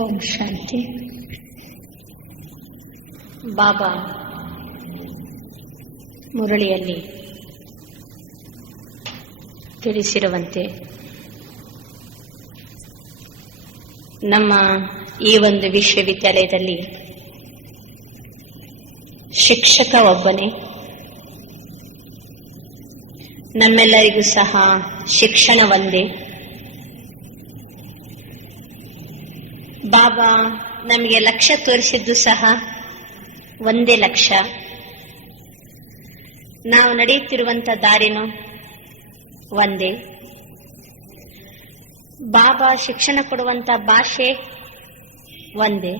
ಓಂ ಶಾಂತಿ. ಬಾಬಾ ಮುರಳಿಯಲ್ಲಿ ತಿಳಿಸಿರುವಂತೆ ನಮ್ಮ ಈ ಒಂದು ವಿಶ್ವವಿದ್ಯಾಲಯದಲ್ಲಿ ಶಿಕ್ಷಕ ಒಬ್ಬನೇ, ನಮ್ಮೆಲ್ಲರಿಗೂ ಸಹ ಶಿಕ್ಷಣ ಒಂದೇ. ಬಾಬಾ ನಮಗೆ ಲಕ್ಷ್ಯ ತೋರಿಸಿದ್ದು ಸಹ ಒಂದೇ ಲಕ್ಷ್ಯ. ನಾವು ನಡೆಯುತ್ತಿರುವಂತ ದಾರಿನೂ ಒಂದೇ. ಬಾಬಾ ಶಿಕ್ಷಣ ಕೊಡುವಂತ ಭಾಷೆ ಒಂದೇ.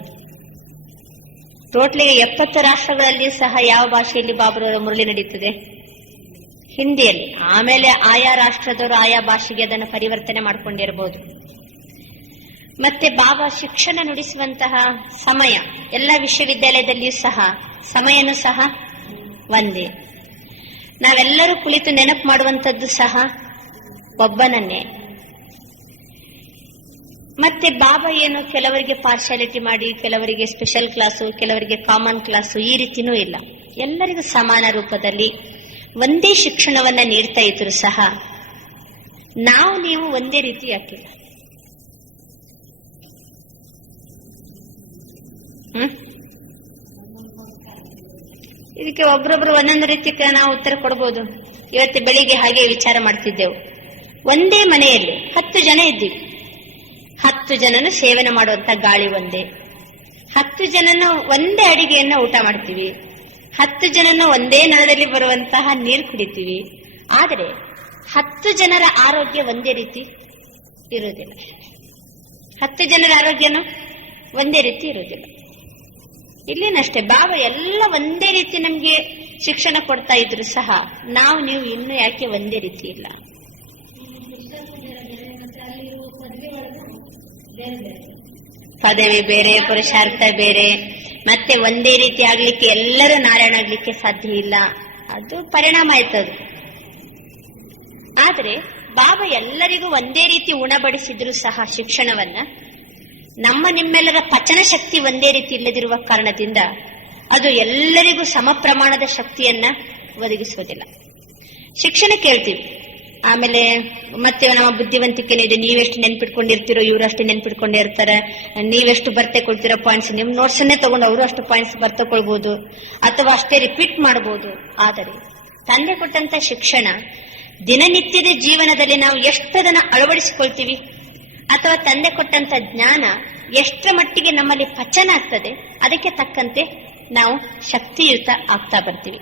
ಟೋಟ್ಲಿಗೆ 70 ರಾಷ್ಟ್ರಗಳಲ್ಲಿ ಸಹ ಯಾವ ಭಾಷೆಯಲ್ಲಿ ಬಾಬರವರ ಮುರಳಿ ನಡೀತದೆ? ಹಿಂದಿಯಲ್ಲಿ. ಆಮೇಲೆ ಆಯಾ ರಾಷ್ಟ್ರದವರು ಆಯಾ ಭಾಷೆಗೆ ಅದನ್ನು ಪರಿವರ್ತನೆ ಮಾಡಿಕೊಂಡಿರಬಹುದು. ಮತ್ತೆ ಬಾಬಾ ಶಿಕ್ಷಣ ನುಡಿಸುವಂತಹ ಸಮಯ ಎಲ್ಲ ವಿಶ್ವವಿದ್ಯಾಲಯದಲ್ಲಿಯೂ ಸಹ ಸಮಯನೂ ಸಹ ಒಂದೇ. ನಾವೆಲ್ಲರೂ ಕುಳಿತು ನೆನಪು ಮಾಡುವಂಥದ್ದು ಸಹ ಒಬ್ಬನನ್ನೇ. ಮತ್ತೆ ಬಾಬಾ ಏನು ಕೆಲವರಿಗೆ ಪಾರ್ಶಾಲಿಟಿ ಮಾಡಿ, ಕೆಲವರಿಗೆ ಸ್ಪೆಷಲ್ ಕ್ಲಾಸು, ಕೆಲವರಿಗೆ ಕಾಮನ್ ಕ್ಲಾಸು, ಈ ರೀತಿನೂ ಇಲ್ಲ. ಎಲ್ಲರಿಗೂ ಸಮಾನ ರೂಪದಲ್ಲಿ ಒಂದೇ ಶಿಕ್ಷಣವನ್ನ ನೀಡ್ತಾ ಇದ್ರು ಸಹ ನಾವು ನೀವು ಒಂದೇ ರೀತಿ ಯಾಕಿಲ್ಲ? ಇದಕ್ಕೆ ಒಬ್ರೊಬ್ರು ಒಂದೊಂದು ರೀತಿ ನಾವು ಉತ್ತರ ಕೊಡಬಹುದು. ಇವತ್ತು ಬೆಳಿಗ್ಗೆ ಹಾಗೆ ವಿಚಾರ ಮಾಡ್ತಿದ್ದೆವು. ಒಂದೇ ಮನೆಯಲ್ಲಿ 10 ಜನ ಇದ್ದೀವಿ. 10 ಜನನು ಸೇವನೆ ಮಾಡುವಂತ ಗಾಳಿ ಒಂದೇ. 10 ಜನನು ಒಂದೇ ಅಡಿಗೆಯನ್ನ ಊಟ ಮಾಡ್ತೀವಿ. 10 ಜನನು ಒಂದೇ ನಳದಲ್ಲಿ ಬರುವಂತಹ ನೀರು ಕುಡಿತೀವಿ. ಆದರೆ 10 ಜನರ ಆರೋಗ್ಯ ಒಂದೇ ರೀತಿ ಇರುವುದಿಲ್ಲ. 10 ಜನರ ಆರೋಗ್ಯನೂ ಒಂದೇ ರೀತಿ ಇರುವುದಿಲ್ಲ. ಇಲ್ಲೇನಷ್ಟೇ ಬಾಬಾ ಎಲ್ಲ ಒಂದೇ ರೀತಿ ನಮ್ಗೆ ಶಿಕ್ಷಣ ಕೊಡ್ತಾ ಇದ್ರು ಸಹ ನಾವು ನೀವು ಇನ್ನೂ ಯಾಕೆ ಒಂದೇ ರೀತಿ ಇಲ್ಲ? ಪದವಿ ಬೇರೆ, ಪುರುಷಾರ್ಥ ಬೇರೆ. ಮತ್ತೆ ಒಂದೇ ರೀತಿ ಆಗ್ಲಿಕ್ಕೆ ಎಲ್ಲರೂ ನಾರಾಯಣ ಆಗ್ಲಿಕ್ಕೆ ಸಾಧ್ಯ ಇಲ್ಲ. ಅದು ಪರಿಣಾಮ ಆಯ್ತದು. ಆದ್ರೆ ಬಾಬಾ ಎಲ್ಲರಿಗೂ ಒಂದೇ ರೀತಿ ಉಣಬಡಿಸಿದ್ರು ಸಹ ಶಿಕ್ಷಣವನ್ನ ನಮ್ಮ ನಿಮ್ಮೆಲ್ಲರ ಪಚನ ಶಕ್ತಿ ಒಂದೇ ರೀತಿ ಇಲ್ಲದಿರುವ ಕಾರಣದಿಂದ ಅದು ಎಲ್ಲರಿಗೂ ಸಮ ಪ್ರಮಾಣದ ಶಕ್ತಿಯನ್ನ ಒದಗಿಸುವುದಿಲ್ಲ. ಶಿಕ್ಷಣ ಕೇಳ್ತೀವಿ, ಆಮೇಲೆ ಮತ್ತೆ ನಮ್ಮ ಬುದ್ಧಿವಂತಿಕೆನೇ ಇದೆ. ನೀವೆಷ್ಟು ನೆನ್ಪಿಟ್ಕೊಂಡಿರ್ತೀರೋ ಇವರಷ್ಟು ನೆನ್ಪಿಟ್ಕೊಂಡಿರ್ತಾರೆ. ನೀವೆಷ್ಟು ಬರ್ತೆ ಕೊಡ್ತಿರೋ ಪಾಯಿಂಟ್ಸ್ ನಿಮ್ ನೋಟ್ಸನ್ನೇ ತಗೊಂಡು ಅವರು ಅಷ್ಟು ಪಾಯಿಂಟ್ಸ್ ಬರ್ತಕೊಳ್ಬಹುದು, ಅಥವಾ ಅಷ್ಟೇ ರಿಪೀಟ್ ಮಾಡಬಹುದು. ಆದರೆ ತಂದೆ ಕೊಟ್ಟಂತ ಶಿಕ್ಷಣ ದಿನನಿತ್ಯದ ಜೀವನದಲ್ಲಿ ನಾವು ಎಷ್ಟದನ್ನ ಅಳವಡಿಸಿಕೊಳ್ತೀವಿ, ಅಥವಾ ತಂದೆ ಕೊಟ್ಟಂತ ಜ್ಞಾನ ಎಷ್ಟರ ಮಟ್ಟಿಗೆ ನಮ್ಮಲ್ಲಿ ಪಚನ ಆಗ್ತದೆ, ಅದಕ್ಕೆ ತಕ್ಕಂತೆ ನಾವು ಶಕ್ತಿಯುತ ಆಗ್ತಾ ಬರ್ತೀವಿ.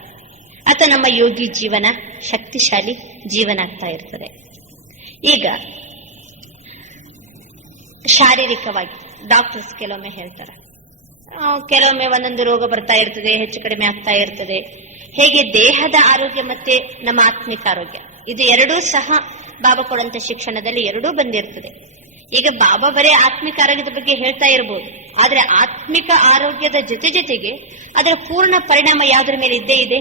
ಅಥವಾ ನಮ್ಮ ಯೋಗಿ ಜೀವನ ಶಕ್ತಿಶಾಲಿ ಜೀವನ ಆಗ್ತಾ ಇರ್ತದೆ. ಈಗ ಶಾರೀರಿಕವಾಗಿ ಡಾಕ್ಟರ್ಸ್ ಕೆಲವೊಮ್ಮೆ ಹೇಳ್ತಾರೆ, ಕೆಲವೊಮ್ಮೆ ಒಂದೊಂದು ರೋಗ ಬರ್ತಾ ಇರ್ತದೆ, ಹೆಚ್ಚು ಕಡಿಮೆ ಆಗ್ತಾ ಇರ್ತದೆ. ಹೇಗೆ ದೇಹದ ಆರೋಗ್ಯ ಮತ್ತೆ ನಮ್ಮ ಆತ್ಮಿಕ ಆರೋಗ್ಯ, ಇದು ಎರಡೂ ಸಹ ಬಾಬಾ ಕೊಡುವಂತ ಶಿಕ್ಷಣದಲ್ಲಿ ಎರಡೂ ಬಂದಿರ್ತದೆ. ಈಗ ಬಾಬಾ ಬರೇ ಆತ್ಮಿಕ ಆರೋಗ್ಯದ ಬಗ್ಗೆ ಹೇಳ್ತಾ ಇರಬಹುದು, ಆದ್ರೆ ಆತ್ಮಿಕ ಆರೋಗ್ಯದ ಜೊತೆ ಜೊತೆಗೆ ಅದರ ಪೂರ್ಣ ಪರಿಣಾಮ ಯಾವುದ್ರ ಮೇಲೆ ಇದ್ದೇ ಇದೆ?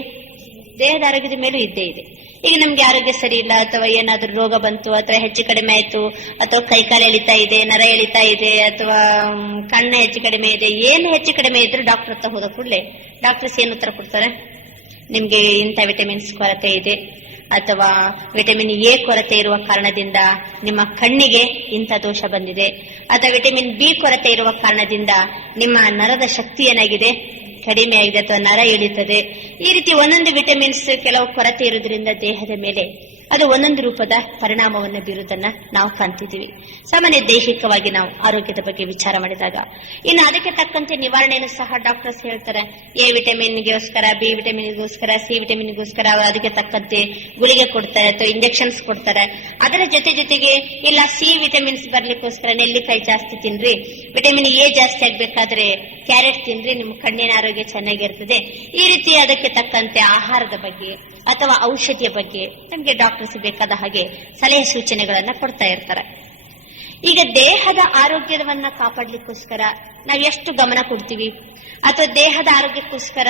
ದೇಹದ ಆರೋಗ್ಯದ ಮೇಲೂ ಇದ್ದೇ ಇದೆ. ಈಗ ನಮ್ಗೆ ಆರೋಗ್ಯ ಸರಿ ಇಲ್ಲ, ಅಥವಾ ಏನಾದ್ರೂ ರೋಗ ಬಂತು, ಅಥವಾ ಹೆಚ್ಚು ಕಡಿಮೆ ಆಯ್ತು, ಅಥವಾ ಕೈಕಾಲು ಎಳಿತಾ ಇದೆ, ನರ ಎಳಿತಾ ಇದೆ, ಅಥವಾ ಕಣ್ಣ ಹೆಚ್ಚು ಕಡಿಮೆ ಇದೆ, ಏನು ಹೆಚ್ಚು ಕಡಿಮೆ ಇದ್ರು ಡಾಕ್ಟರ್ ಹತ್ರ ಹೋದ ಕೂಡಲೇ ಡಾಕ್ಟರ್ಸ್ ಏನು ಉತ್ತರ ಕೊಡ್ತಾರೆ? ನಿಮ್ಗೆ ಇಂಥ ವಿಟಮಿನ್ಸ್ ಕೊರತೆ ಇದೆ, ಅಥವಾ ವಿಟಮಿನ್ ಎ ಕೊರತೆ ಇರುವ ಕಾರಣದಿಂದ ನಿಮ್ಮ ಕಣ್ಣಿಗೆ ಇಂಥ ದೋಷ ಬಂದಿದೆ, ಅಥವಾ ವಿಟಮಿನ್ ಬಿ ಕೊರತೆ ಇರುವ ಕಾರಣದಿಂದ ನಿಮ್ಮ ನರದ ಶಕ್ತಿ ಏನಾಗಿದೆ, ಕಡಿಮೆ ಆಗಿದೆ, ಅಥವಾ ನರ ಇಳಿತದೆ. ಈ ರೀತಿ ಒಂದೊಂದು ವಿಟಮಿನ್ಸ್ ಕೆಲವು ಕೊರತೆ ಇರುವುದರಿಂದ ದೇಹದ ಮೇಲೆ ಅದು ಒಂದೊಂದು ರೂಪದ ಪರಿಣಾಮವನ್ನು ಬೀರುವುದನ್ನ ನಾವು ಕಾಣ್ತಿದ್ದೀವಿ. ಸಾಮಾನ್ಯ ದೈಹಿಕವಾಗಿ ನಾವು ಆರೋಗ್ಯದ ಬಗ್ಗೆ ವಿಚಾರ ಮಾಡಿದಾಗ ಇನ್ನು ಅದಕ್ಕೆ ತಕ್ಕಂತೆ ನಿವಾರಣೆಯನ್ನು ಸಹ ಡಾಕ್ಟರ್ಸ್ ಹೇಳ್ತಾರೆ. ಎ ವಿಟಮಿನ್ಗೋಸ್ಕರ, ಬಿ ವಿಟಮಿನ್ಗೋಸ್ಕರ, ಸಿ ವಿಟಮಿನ್ಗೋಸ್ಕರ ಅದಕ್ಕೆ ತಕ್ಕಂತೆ ಗುಳಿಗೆ ಕೊಡ್ತಾರೆ, ಅಥವಾ ಇಂಜೆಕ್ಷನ್ಸ್ ಕೊಡ್ತಾರೆ. ಅದರ ಜೊತೆಗೆ ಇಲ್ಲ ಸಿ ವಿಟಮಿನ್ಸ್ ಬರ್ಲಿಕ್ಕೋಸ್ಕರ ನೆಲ್ಲಿಕಾಯಿ ಜಾಸ್ತಿ ತಿನ್ರಿ, ವಿಟಮಿನ್ ಎ ಜಾಸ್ತಿ ಆಗ್ಬೇಕಾದ್ರೆ ಕ್ಯಾರೆಟ್ ತಿನ್ರಿ, ನಿಮ್ಮ ಕಣ್ಣಿನ ಆರೋಗ್ಯ ಚೆನ್ನಾಗಿರ್ತದೆ. ಈ ರೀತಿ ಅದಕ್ಕೆ ತಕ್ಕಂತೆ ಆಹಾರದ ಬಗ್ಗೆ ಅಥವಾ ಔಷಧಿಯ ಬಗ್ಗೆ ನಮ್ಗೆ ಡಾಕ್ಟರ್ಸ್ ಬೇಕಾದ ಹಾಗೆ ಸಲಹೆ ಸೂಚನೆಗಳನ್ನ ಕೊಡ್ತಾ ಇರ್ತಾರೆ. ಈಗ ದೇಹದ ಆರೋಗ್ಯವನ್ನ ಕಾಪಾಡ್ಲಿಕ್ಕೋಸ್ಕರ ನಾವು ಎಷ್ಟು ಗಮನ ಕೊಡ್ತೀವಿ, ಅಥವಾ ದೇಹದ ಆರೋಗ್ಯಕ್ಕೋಸ್ಕರ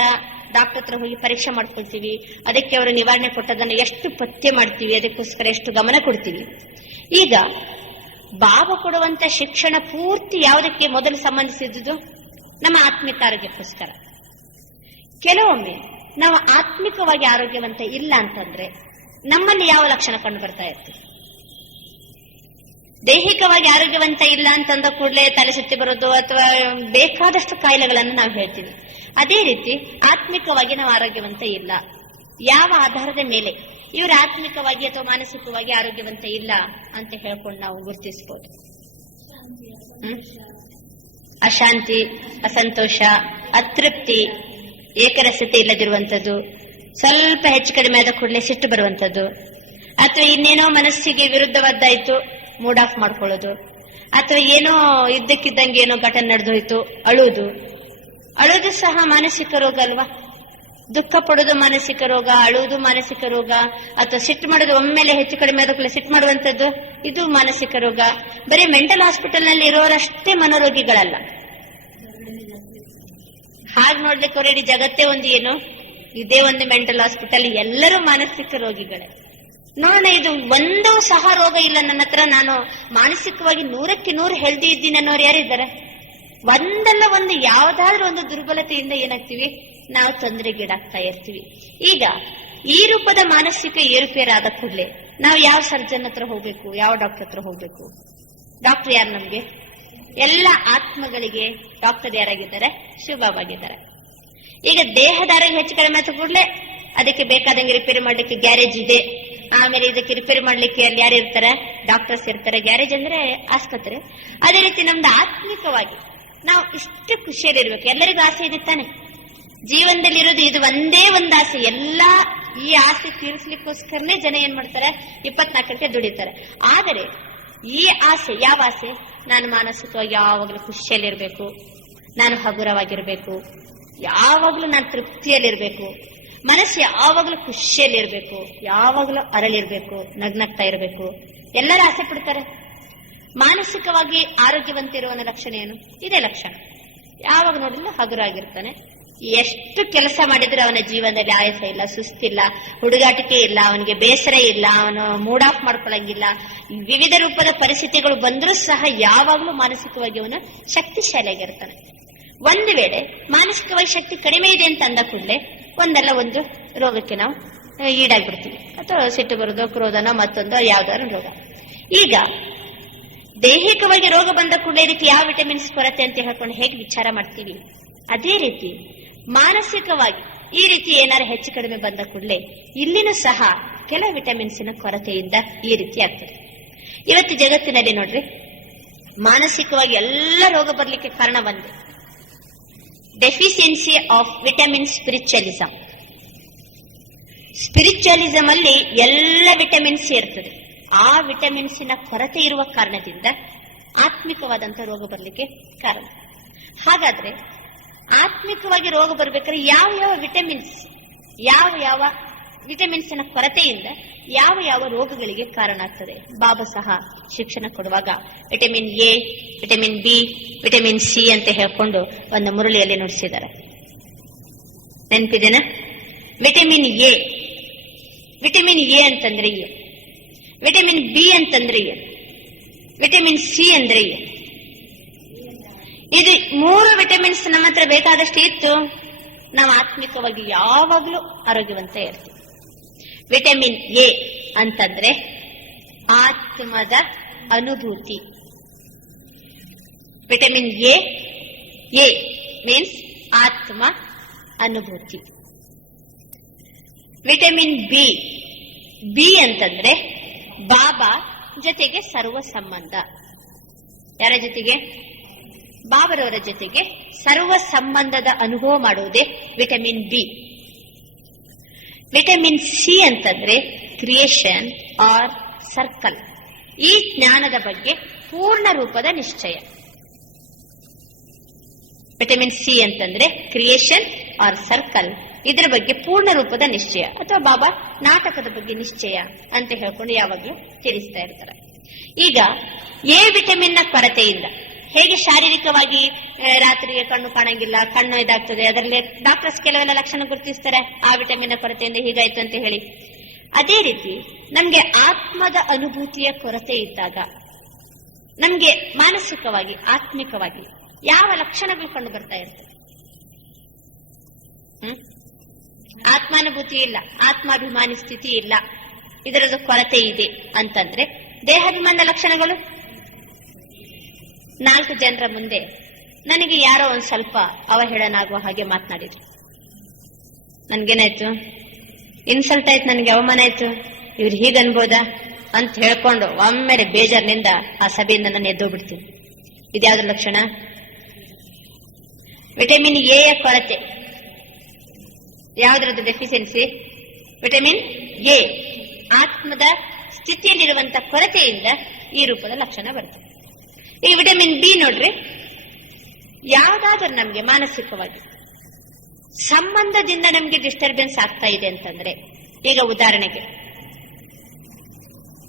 ಡಾಕ್ಟರ್ ಹತ್ರ ಹೋಗಿ ಪರೀಕ್ಷೆ ಮಾಡ್ಕೊಳ್ತೀವಿ, ಅದಕ್ಕೆ ಅವರು ನಿವಾರಣೆ ಕೊಟ್ಟದನ್ನು ಎಷ್ಟು ಪಥ್ಯ ಮಾಡ್ತೀವಿ, ಅದಕ್ಕೋಸ್ಕರ ಎಷ್ಟು ಗಮನ ಕೊಡ್ತೀವಿ. ಈಗ ಬಾಬಾ ಕೊಡುವಂತ ಶಿಕ್ಷಣ ಪೂರ್ತಿ ಯಾವುದಕ್ಕೆ ಮೊದಲು ಸಂಬಂಧಿಸಿದ್ದು? ನಮ್ಮ ಆತ್ಮಿಕ ಆರೋಗ್ಯಕ್ಕೋಸ್ಕರ. ಕೆಲವೊಮ್ಮೆ ನಾವು ಆತ್ಮಿಕವಾಗಿ ಆರೋಗ್ಯವಂತ ಇಲ್ಲ ಅಂತಂದ್ರೆ ನಮ್ಮಲ್ಲಿ ಯಾವ ಲಕ್ಷಣ ಕಂಡು ಬರ್ತಾ ಇರ್ತದೆ? ದೈಹಿಕವಾಗಿ ಆರೋಗ್ಯವಂತ ಇಲ್ಲ ಅಂತಂದ ಕೂಡಲೇ ತಲೆ ಸುತ್ತಿ ಬರೋದು ಅಥವಾ ಬೇಕಾದಷ್ಟು ಕಾಯಿಲೆಗಳನ್ನು ನಾವು ಹೇಳ್ತೀವಿ. ಅದೇ ರೀತಿ ಆತ್ಮಿಕವಾಗಿ ನಾವು ಆರೋಗ್ಯವಂತ ಇಲ್ಲ. ಯಾವ ಆಧಾರದ ಮೇಲೆ ಇವರು ಆತ್ಮಿಕವಾಗಿ ಅಥವಾ ಮಾನಸಿಕವಾಗಿ ಆರೋಗ್ಯವಂತ ಇಲ್ಲ ಅಂತ ಹೇಳ್ಕೊಂಡು ನಾವು ಗುರುತಿಸಬಹುದು? ಅಶಾಂತಿ, ಅಸಂತೋಷ, ಅತೃಪ್ತಿ, ಏಕರಸತೆ ಇಲ್ಲದಿರುವಂತದ್ದು, ಸ್ವಲ್ಪ ಹೆಚ್ಚು ಕಡಿಮೆ ಆದ ಕೂಡಲೇ ಸಿಟ್ಟು ಬರುವಂತದ್ದು, ಅಥವಾ ಇನ್ನೇನೋ ಮನಸ್ಸಿಗೆ ವಿರುದ್ಧವಾದ್ದಾಯ್ತು ಮೂಡ್ ಆಫ್ ಮಾಡ್ಕೊಳ್ಳೋದು, ಅಥವಾ ಏನೋ ಇದ್ದಕ್ಕಿದ್ದಂಗೆ ಏನೋ ಘಟನೆ ನಡೆದೋಯ್ತು ಅಳುವುದು ಸಹ ಮಾನಸಿಕ ರೋಗ ಅಲ್ವಾ? ದುಃಖ ಪಡೋದು ಮಾನಸಿಕ ರೋಗ, ಅಳುವುದು ಮಾನಸಿಕ ರೋಗ, ಅಥವಾ ಸಿಟ್ಟು ಮಾಡೋದು ಒಮ್ಮೆಲೆ ಹೆಚ್ಚು ಕಡಿಮೆ ಆದ ಕೂಡಲೇ ಸಿಟ್ಟು ಮಾಡುವಂತದ್ದು ಇದು ಮಾನಸಿಕ ರೋಗ. ಬರೀ ಮೆಂಟಲ್ ಹಾಸ್ಪಿಟಲ್ ನಲ್ಲಿ ಇರೋರಷ್ಟೇ ಮನೋರೋಗಿಗಳಲ್ಲ. ಹಾಗೆ ನೋಡ್ಲಿಕ್ಕೆ ಅವ್ರ ಇಡೀ ಜಗತ್ತೇ ಒಂದು ಏನು, ಇದೇ ಒಂದು ಮೆಂಟಲ್ ಹಾಸ್ಪಿಟಲ್, ಎಲ್ಲರೂ ಮಾನಸಿಕ ರೋಗಿಗಳೇ. ನೋಡೋಣ, ಇದು ಒಂದು ಸಹ ರೋಗ ಇಲ್ಲ ನನ್ನ ಹತ್ರ, ನಾನು ಮಾನಸಿಕವಾಗಿ 100ಕ್ಕೆ 100 ಹೆಲ್ದಿ ಇದ್ದೀನಿ ಅನ್ನೋರು ಯಾರಿದ್ದಾರೆ? ಒಂದಲ್ಲ ಒಂದು ಯಾವ್ದಾದ್ರೂ ಒಂದು ದುರ್ಬಲತೆಯಿಂದ ಏನಾಗ್ತೀವಿ, ನಾವು ತೊಂದರೆಗೀಡಾಗ್ತಾ ಇರ್ತೀವಿ. ಈಗ ಈ ರೂಪದ ಮಾನಸಿಕ ಏರುಪೇರಾದ ಕೂಡಲೇ ನಾವು ಯಾವ ಸರ್ಜನ್ ಹತ್ರ ಹೋಗ್ಬೇಕು, ಯಾವ ಡಾಕ್ಟರ್ ಹತ್ರ ಹೋಗ್ಬೇಕು? ಡಾಕ್ಟರ್ ಯಾರು ನಮ್ಗೆ? ಎಲ್ಲ ಆತ್ಮಗಳಿಗೆ ಡಾಕ್ಟರ್ ಯಾರಾಗಿದ್ದಾರೆ? ಶಿವಬಾಬಾಗಿದ್ದಾರೆ. ಈಗ ದೇಹದ ಆರೋಗ್ಯ ಹೆಚ್ಚು ಕಡಿಮೆ ಆದ ಕೂಡಲೇ ಅದಕ್ಕೆ ಬೇಕಾದಂಗೆ ರಿಪೇರಿ ಮಾಡ್ಲಿಕ್ಕೆ ಗ್ಯಾರೇಜ್ ಇದೆ. ಆಮೇಲೆ ಇದಕ್ಕೆ ರಿಪೇರಿ ಮಾಡ್ಲಿಕ್ಕೆ ಅಲ್ಲಿ ಯಾರು ಇರ್ತಾರೆ? ಡಾಕ್ಟರ್ಸ್ ಇರ್ತಾರೆ. ಗ್ಯಾರೇಜ್ ಅಂದ್ರೆ ಆಸ್ಪತ್ರೆ. ಅದೇ ರೀತಿ ನಮ್ದು ಆತ್ಮಿಕವಾಗಿ ನಾವು ಇಷ್ಟು ಖುಷಿಯಲ್ಲಿರ್ಬೇಕು. ಎಲ್ಲರಿಗೂ ಆಸೆ ಇದೆ ತಾನೆ? ಜೀವನದಲ್ಲಿರೋದು ಇದು ಒಂದೇ ಒಂದು ಆಸೆ. ಎಲ್ಲಾ ಈ ಆಸೆ ತೀರಿಸ್ಲಿಕ್ಕೋಸ್ಕರನೇ ಜನ ಏನ್ ಮಾಡ್ತಾರೆ? 24 ಗಂಟೆ ದುಡಿತಾರೆ. ಆದರೆ ಈ ಆಸೆ ಯಾವ ಆಸೆ? ನಾನು ಮಾನಸಿಕವಾಗಿ ಯಾವಾಗ್ಲೂ ಖುಷಿಯಲ್ಲಿರ್ಬೇಕು, ನಾನು ಹಗುರವಾಗಿರ್ಬೇಕು, ಯಾವಾಗ್ಲೂ ನಾನು ತೃಪ್ತಿಯಲ್ಲಿರ್ಬೇಕು, ಮನಸ್ಸು ಯಾವಾಗ್ಲೂ ಖುಷಿಯಲ್ಲಿರ್ಬೇಕು, ಯಾವಾಗ್ಲೂ ಅರಳಿರ್ಬೇಕು, ನಗ್ನಗ್ತಾ ಇರ್ಬೇಕು, ಎಲ್ಲರೂ ಆಸೆ ಪಡ್ತಾರೆ. ಮಾನಸಿಕವಾಗಿ ಆರೋಗ್ಯವಂತ ಇರುವವನ ಲಕ್ಷಣ ಏನು? ಇದೇ ಲಕ್ಷಣ. ಯಾವಾಗ ನೋಡಿದ್ರು ಹಗುರಾಗಿರ್ತಾನೆ. ಎಷ್ಟು ಕೆಲಸ ಮಾಡಿದ್ರೆ ಅವನ ಜೀವನದಲ್ಲಿ ಆಯಾಸ ಇಲ್ಲ, ಸುಸ್ತಿಲ್ಲ, ಹುಡುಗಾಟಿಕೆ ಇಲ್ಲ, ಅವನಿಗೆ ಬೇಸರ ಇಲ್ಲ, ಅವನು ಮೂಡ್ ಆಫ್ ಮಾಡ್ಕೊಳಂಗಿಲ್ಲ. ವಿವಿಧ ರೂಪದ ಪರಿಸ್ಥಿತಿಗಳು ಬಂದರೂ ಸಹ ಯಾವಾಗ್ಲೂ ಮಾನಸಿಕವಾಗಿ ಅವನು ಶಕ್ತಿಶಾಲಿಯಾಗಿರ್ತಾನೆ. ಒಂದು ವೇಳೆ ಮಾನಸಿಕವಾಗಿ ಶಕ್ತಿ ಕಡಿಮೆ ಇದೆ ಅಂತ ಅಂದ ಕೂಡಲೇ ಒಂದಲ್ಲ ಒಂದು ರೋಗಕ್ಕೆ ನಾವು ಈಡಾಗ್ಬಿಡ್ತೀವಿ. ಅಥವಾ ಸಿಟ್ಟು ಬರೋದು, ಕ್ರೋಧನೋ ಮತ್ತೊಂದು ಯಾವ್ದಾದ್ರು ರೋಗ. ಈಗ ದೈಹಿಕವಾಗಿ ರೋಗ ಬಂದ ಕೂಡಲೇ ಇದಕ್ಕೆ ಯಾವ ವಿಟಮಿನ್ಸ್ ಕೊರತೆ ಅಂತ ಹೇಳ್ಕೊಂಡು ಹೇಗೆ ವಿಚಾರ ಮಾಡ್ತೀವಿ, ಅದೇ ರೀತಿ ಮಾನಸಿಕವಾಗಿ ಈ ರೀತಿ ಏನಾರು ಹೆಚ್ಚು ಕಡಿಮೆ ಬಂದ ಕೂಡಲೇ ಇಲ್ಲಿನೂ ಸಹ ಕೆಲ ವಿಟಮಿನ್ಸಿನ ಕೊರತೆಯಿಂದ ಈ ರೀತಿ ಆಗ್ತದೆ. ಇವತ್ತು ಜಗತ್ತಿನಲ್ಲಿ ನೋಡ್ರಿ, ಮಾನಸಿಕವಾಗಿ ಎಲ್ಲ ರೋಗ ಬರ್ಲಿಕ್ಕೆ ಕಾರಣ ಒಂದೇ, ಡೆಫಿಷಿಯನ್ಸಿ ಆಫ್ ವಿಟಮಿನ್ ಸ್ಪಿರಿಚುವಲಿಸಂ. ಸ್ಪಿರಿಚುವಲಿಸಂ ಅಲ್ಲಿ ಎಲ್ಲ ವಿಟಮಿನ್ಸ್ ಇರ್ತದೆ. ಆ ವಿಟಮಿನ್ಸಿನ ಕೊರತೆ ಇರುವ ಕಾರಣದಿಂದ ಆತ್ಮಿಕವಾದಂತಹ ರೋಗ ಬರ್ಲಿಕ್ಕೆ ಕಾರಣ. ಹಾಗಾದ್ರೆ ಆತ್ಮಿಕವಾಗಿ ರೋಗ ಬರ್ಬೇಕಾದ್ರೆ ಯಾವ ಯಾವ ವಿಟಮಿನ್ಸಿನ ಕೊರತೆಯಿಂದ ಯಾವ ಯಾವ ರೋಗಗಳಿಗೆ ಕಾರಣ ಆಗ್ತದೆ? ಬಾಬಾ ಸಹ ಶಿಕ್ಷಣ ಕೊಡುವಾಗ vitamin A, vitamin B, vitamin C ಅಂತ ಹೇಳ್ಕೊಂಡು ಒಂದು ಮುರಳಿಯಲ್ಲಿ ನುಡಿಸಿದ್ದಾರೆ. ನೆನಪಿದೆನಾ? ವಿಟಮಿನ್ ಎ ಅಂತಂದ್ರೆ ಎ, ವಿಟಮಿನ್ ಬಿ ಅಂತಂದ್ರೆ ಎ, ವಿಟಮಿನ್ ಸಿ ಅಂದ್ರೆ ಎ. ಇದು 3 ವಿಟಮಿನ್ಸ್ ನಮ್ಮ ಹತ್ರ ಬೇಕಾದಷ್ಟು ಇತ್ತು, ನಾವು ಆತ್ಮಿಕವಾಗಿ ಯಾವಾಗ್ಲೂ ಆರೋಗ್ಯವಂತ ಇರ್ತೀವಿ. ವಿಟಮಿನ್ ಎ ಅಂತಂದ್ರೆ ಆತ್ಮದ ಅನುಭೂತಿ. ವಿಟಮಿನ್ ಎ ಮೀನ್ಸ್ ಆತ್ಮ ಅನುಭೂತಿ. ವಿಟಮಿನ್ ಬಿ ಅಂತಂದ್ರೆ ಬಾಬಾ ಜೊತೆಗೆ ಸರ್ವ ಸಂಬಂಧ. ಯಾರ ಜೊತೆಗೆ? ಬಾಬರವರ ಜೊತೆಗೆ ಸರ್ವ ಸಂಬಂಧದ ಅನುಭವ ಮಾಡುವುದೇ ವಿಟಮಿನ್ ಬಿ. ವಿಟಮಿನ್ ಸಿ ಅಂತಂದ್ರೆ ಕ್ರಿಯೇಷನ್ ಆರ್ ಸರ್ಕಲ್. ಈ ಜ್ಞಾನದ ಬಗ್ಗೆ ಪೂರ್ಣ ರೂಪದ ನಿಶ್ಚಯ. ವಿಟಮಿನ್ ಸಿ ಅಂತಂದ್ರೆ ಕ್ರಿಯೇಷನ್ ಆರ್ ಸರ್ಕಲ್, ಇದರ ಬಗ್ಗೆ ಪೂರ್ಣ ರೂಪದ ನಿಶ್ಚಯ, ಅಥವಾ ಬಾಬಾ ನಾಟಕದ ಬಗ್ಗೆ ನಿಶ್ಚಯ ಅಂತ ಹೇಳ್ಕೊಂಡು ಯಾವಾಗ್ಲೂ ತಿಳಿಸ್ತಾ ಇರ್ತಾರೆ. ಈಗ ಎ ವಿಟಮಿನ್ ನ ಕೊರತೆಯಿಂದ ಹೇಗೆ ಶಾರೀರಿಕವಾಗಿ ರಾತ್ರಿಗೆ ಕಣ್ಣು ಕಾಣಂಗಿಲ್ಲ, ಕಣ್ಣು ಇದಾಗ್ತದೆ, ಅದರಲ್ಲಿ ಡಾಕ್ಟರ್ಸ್ ಕೆಲವೆಲ್ಲ ಲಕ್ಷಣ ಗುರುತಿಸ್ತಾರೆ, ಆ ವಿಟಮಿನ್ ನ ಕೊರತೆಯಿಂದ ಹೀಗಾಯ್ತು ಅಂತ ಹೇಳಿ. ಅದೇ ರೀತಿ ನಮ್ಗೆ ಆತ್ಮದ ಅನುಭೂತಿಯ ಕೊರತೆ ಇದ್ದಾಗ ನಮ್ಗೆ ಮಾನಸಿಕವಾಗಿ ಆತ್ಮಿಕವಾಗಿ ಯಾವ ಲಕ್ಷಣಗಳು ಕಂಡು ಬರ್ತಾ ಇರ್ತವೆ? ಆತ್ಮಾನುಭೂತಿ ಇಲ್ಲ, ಆತ್ಮಾಭಿಮಾನಿ ಸ್ಥಿತಿ ಇಲ್ಲ, ಇದರದ ಕೊರತೆ ಇದೆ ಅಂತಂದ್ರೆ ದೇಹಾಭಿಮಾನದ ಲಕ್ಷಣಗಳು. 4 ಜನರ ಮುಂದೆ ನನಗೆ ಯಾರೋ ಒಂದ್ ಸ್ವಲ್ಪ ಅವಹೇಳನಾಗುವ ಹಾಗೆ ಮಾತನಾಡಿದ್ರು. ನನ್ಗೇನಾಯ್ತು? ಇನ್ಸಲ್ಟ್ ಆಯ್ತು, ನನಗೆ ಅವಮಾನ ಆಯ್ತು. ಇವ್ರು ಹೀಗನ್ಬೋದಾ ಅಂತ ಹೇಳ್ಕೊಂಡು ಒಮ್ಮೆಲೆ ಬೇಜಾರಿನಿಂದ ಆ ಸಭೆಯಿಂದ ನಾನು ಎದ್ದೋಗ್ಬಿಡ್ತೀನಿ. ಇದ್ಯಾವ್ದ್ರ ಲಕ್ಷಣ? ವಿಟಮಿನ್ ಎ ಯ ಕೊರತೆ. ಯಾವ್ದ್ರದ್ದು ಡೆಫಿಷಿಯನ್ಸಿ? Vitamin A. ಆತ್ಮದ ಸ್ಥಿತಿಯಲ್ಲಿರುವಂತಹ ಕೊರತೆಯಿಂದ ಈ ರೂಪದ ಲಕ್ಷಣ ಬರ್ತದೆ. ಈ ವಿಟಮಿನ್ ಬಿ ನೋಡ್ರಿ, ಯಾವ್ದಾದ್ರೂ ನಮ್ಗೆ ಮಾನಸಿಕವಾಗಿ ಸಂಬಂಧದಿಂದ ನಮ್ಗೆ ಡಿಸ್ಟರ್ಬೆನ್ಸ್ ಆಗ್ತಾ ಇದೆ ಅಂತಂದ್ರೆ, ಈಗ ಉದಾಹರಣೆಗೆ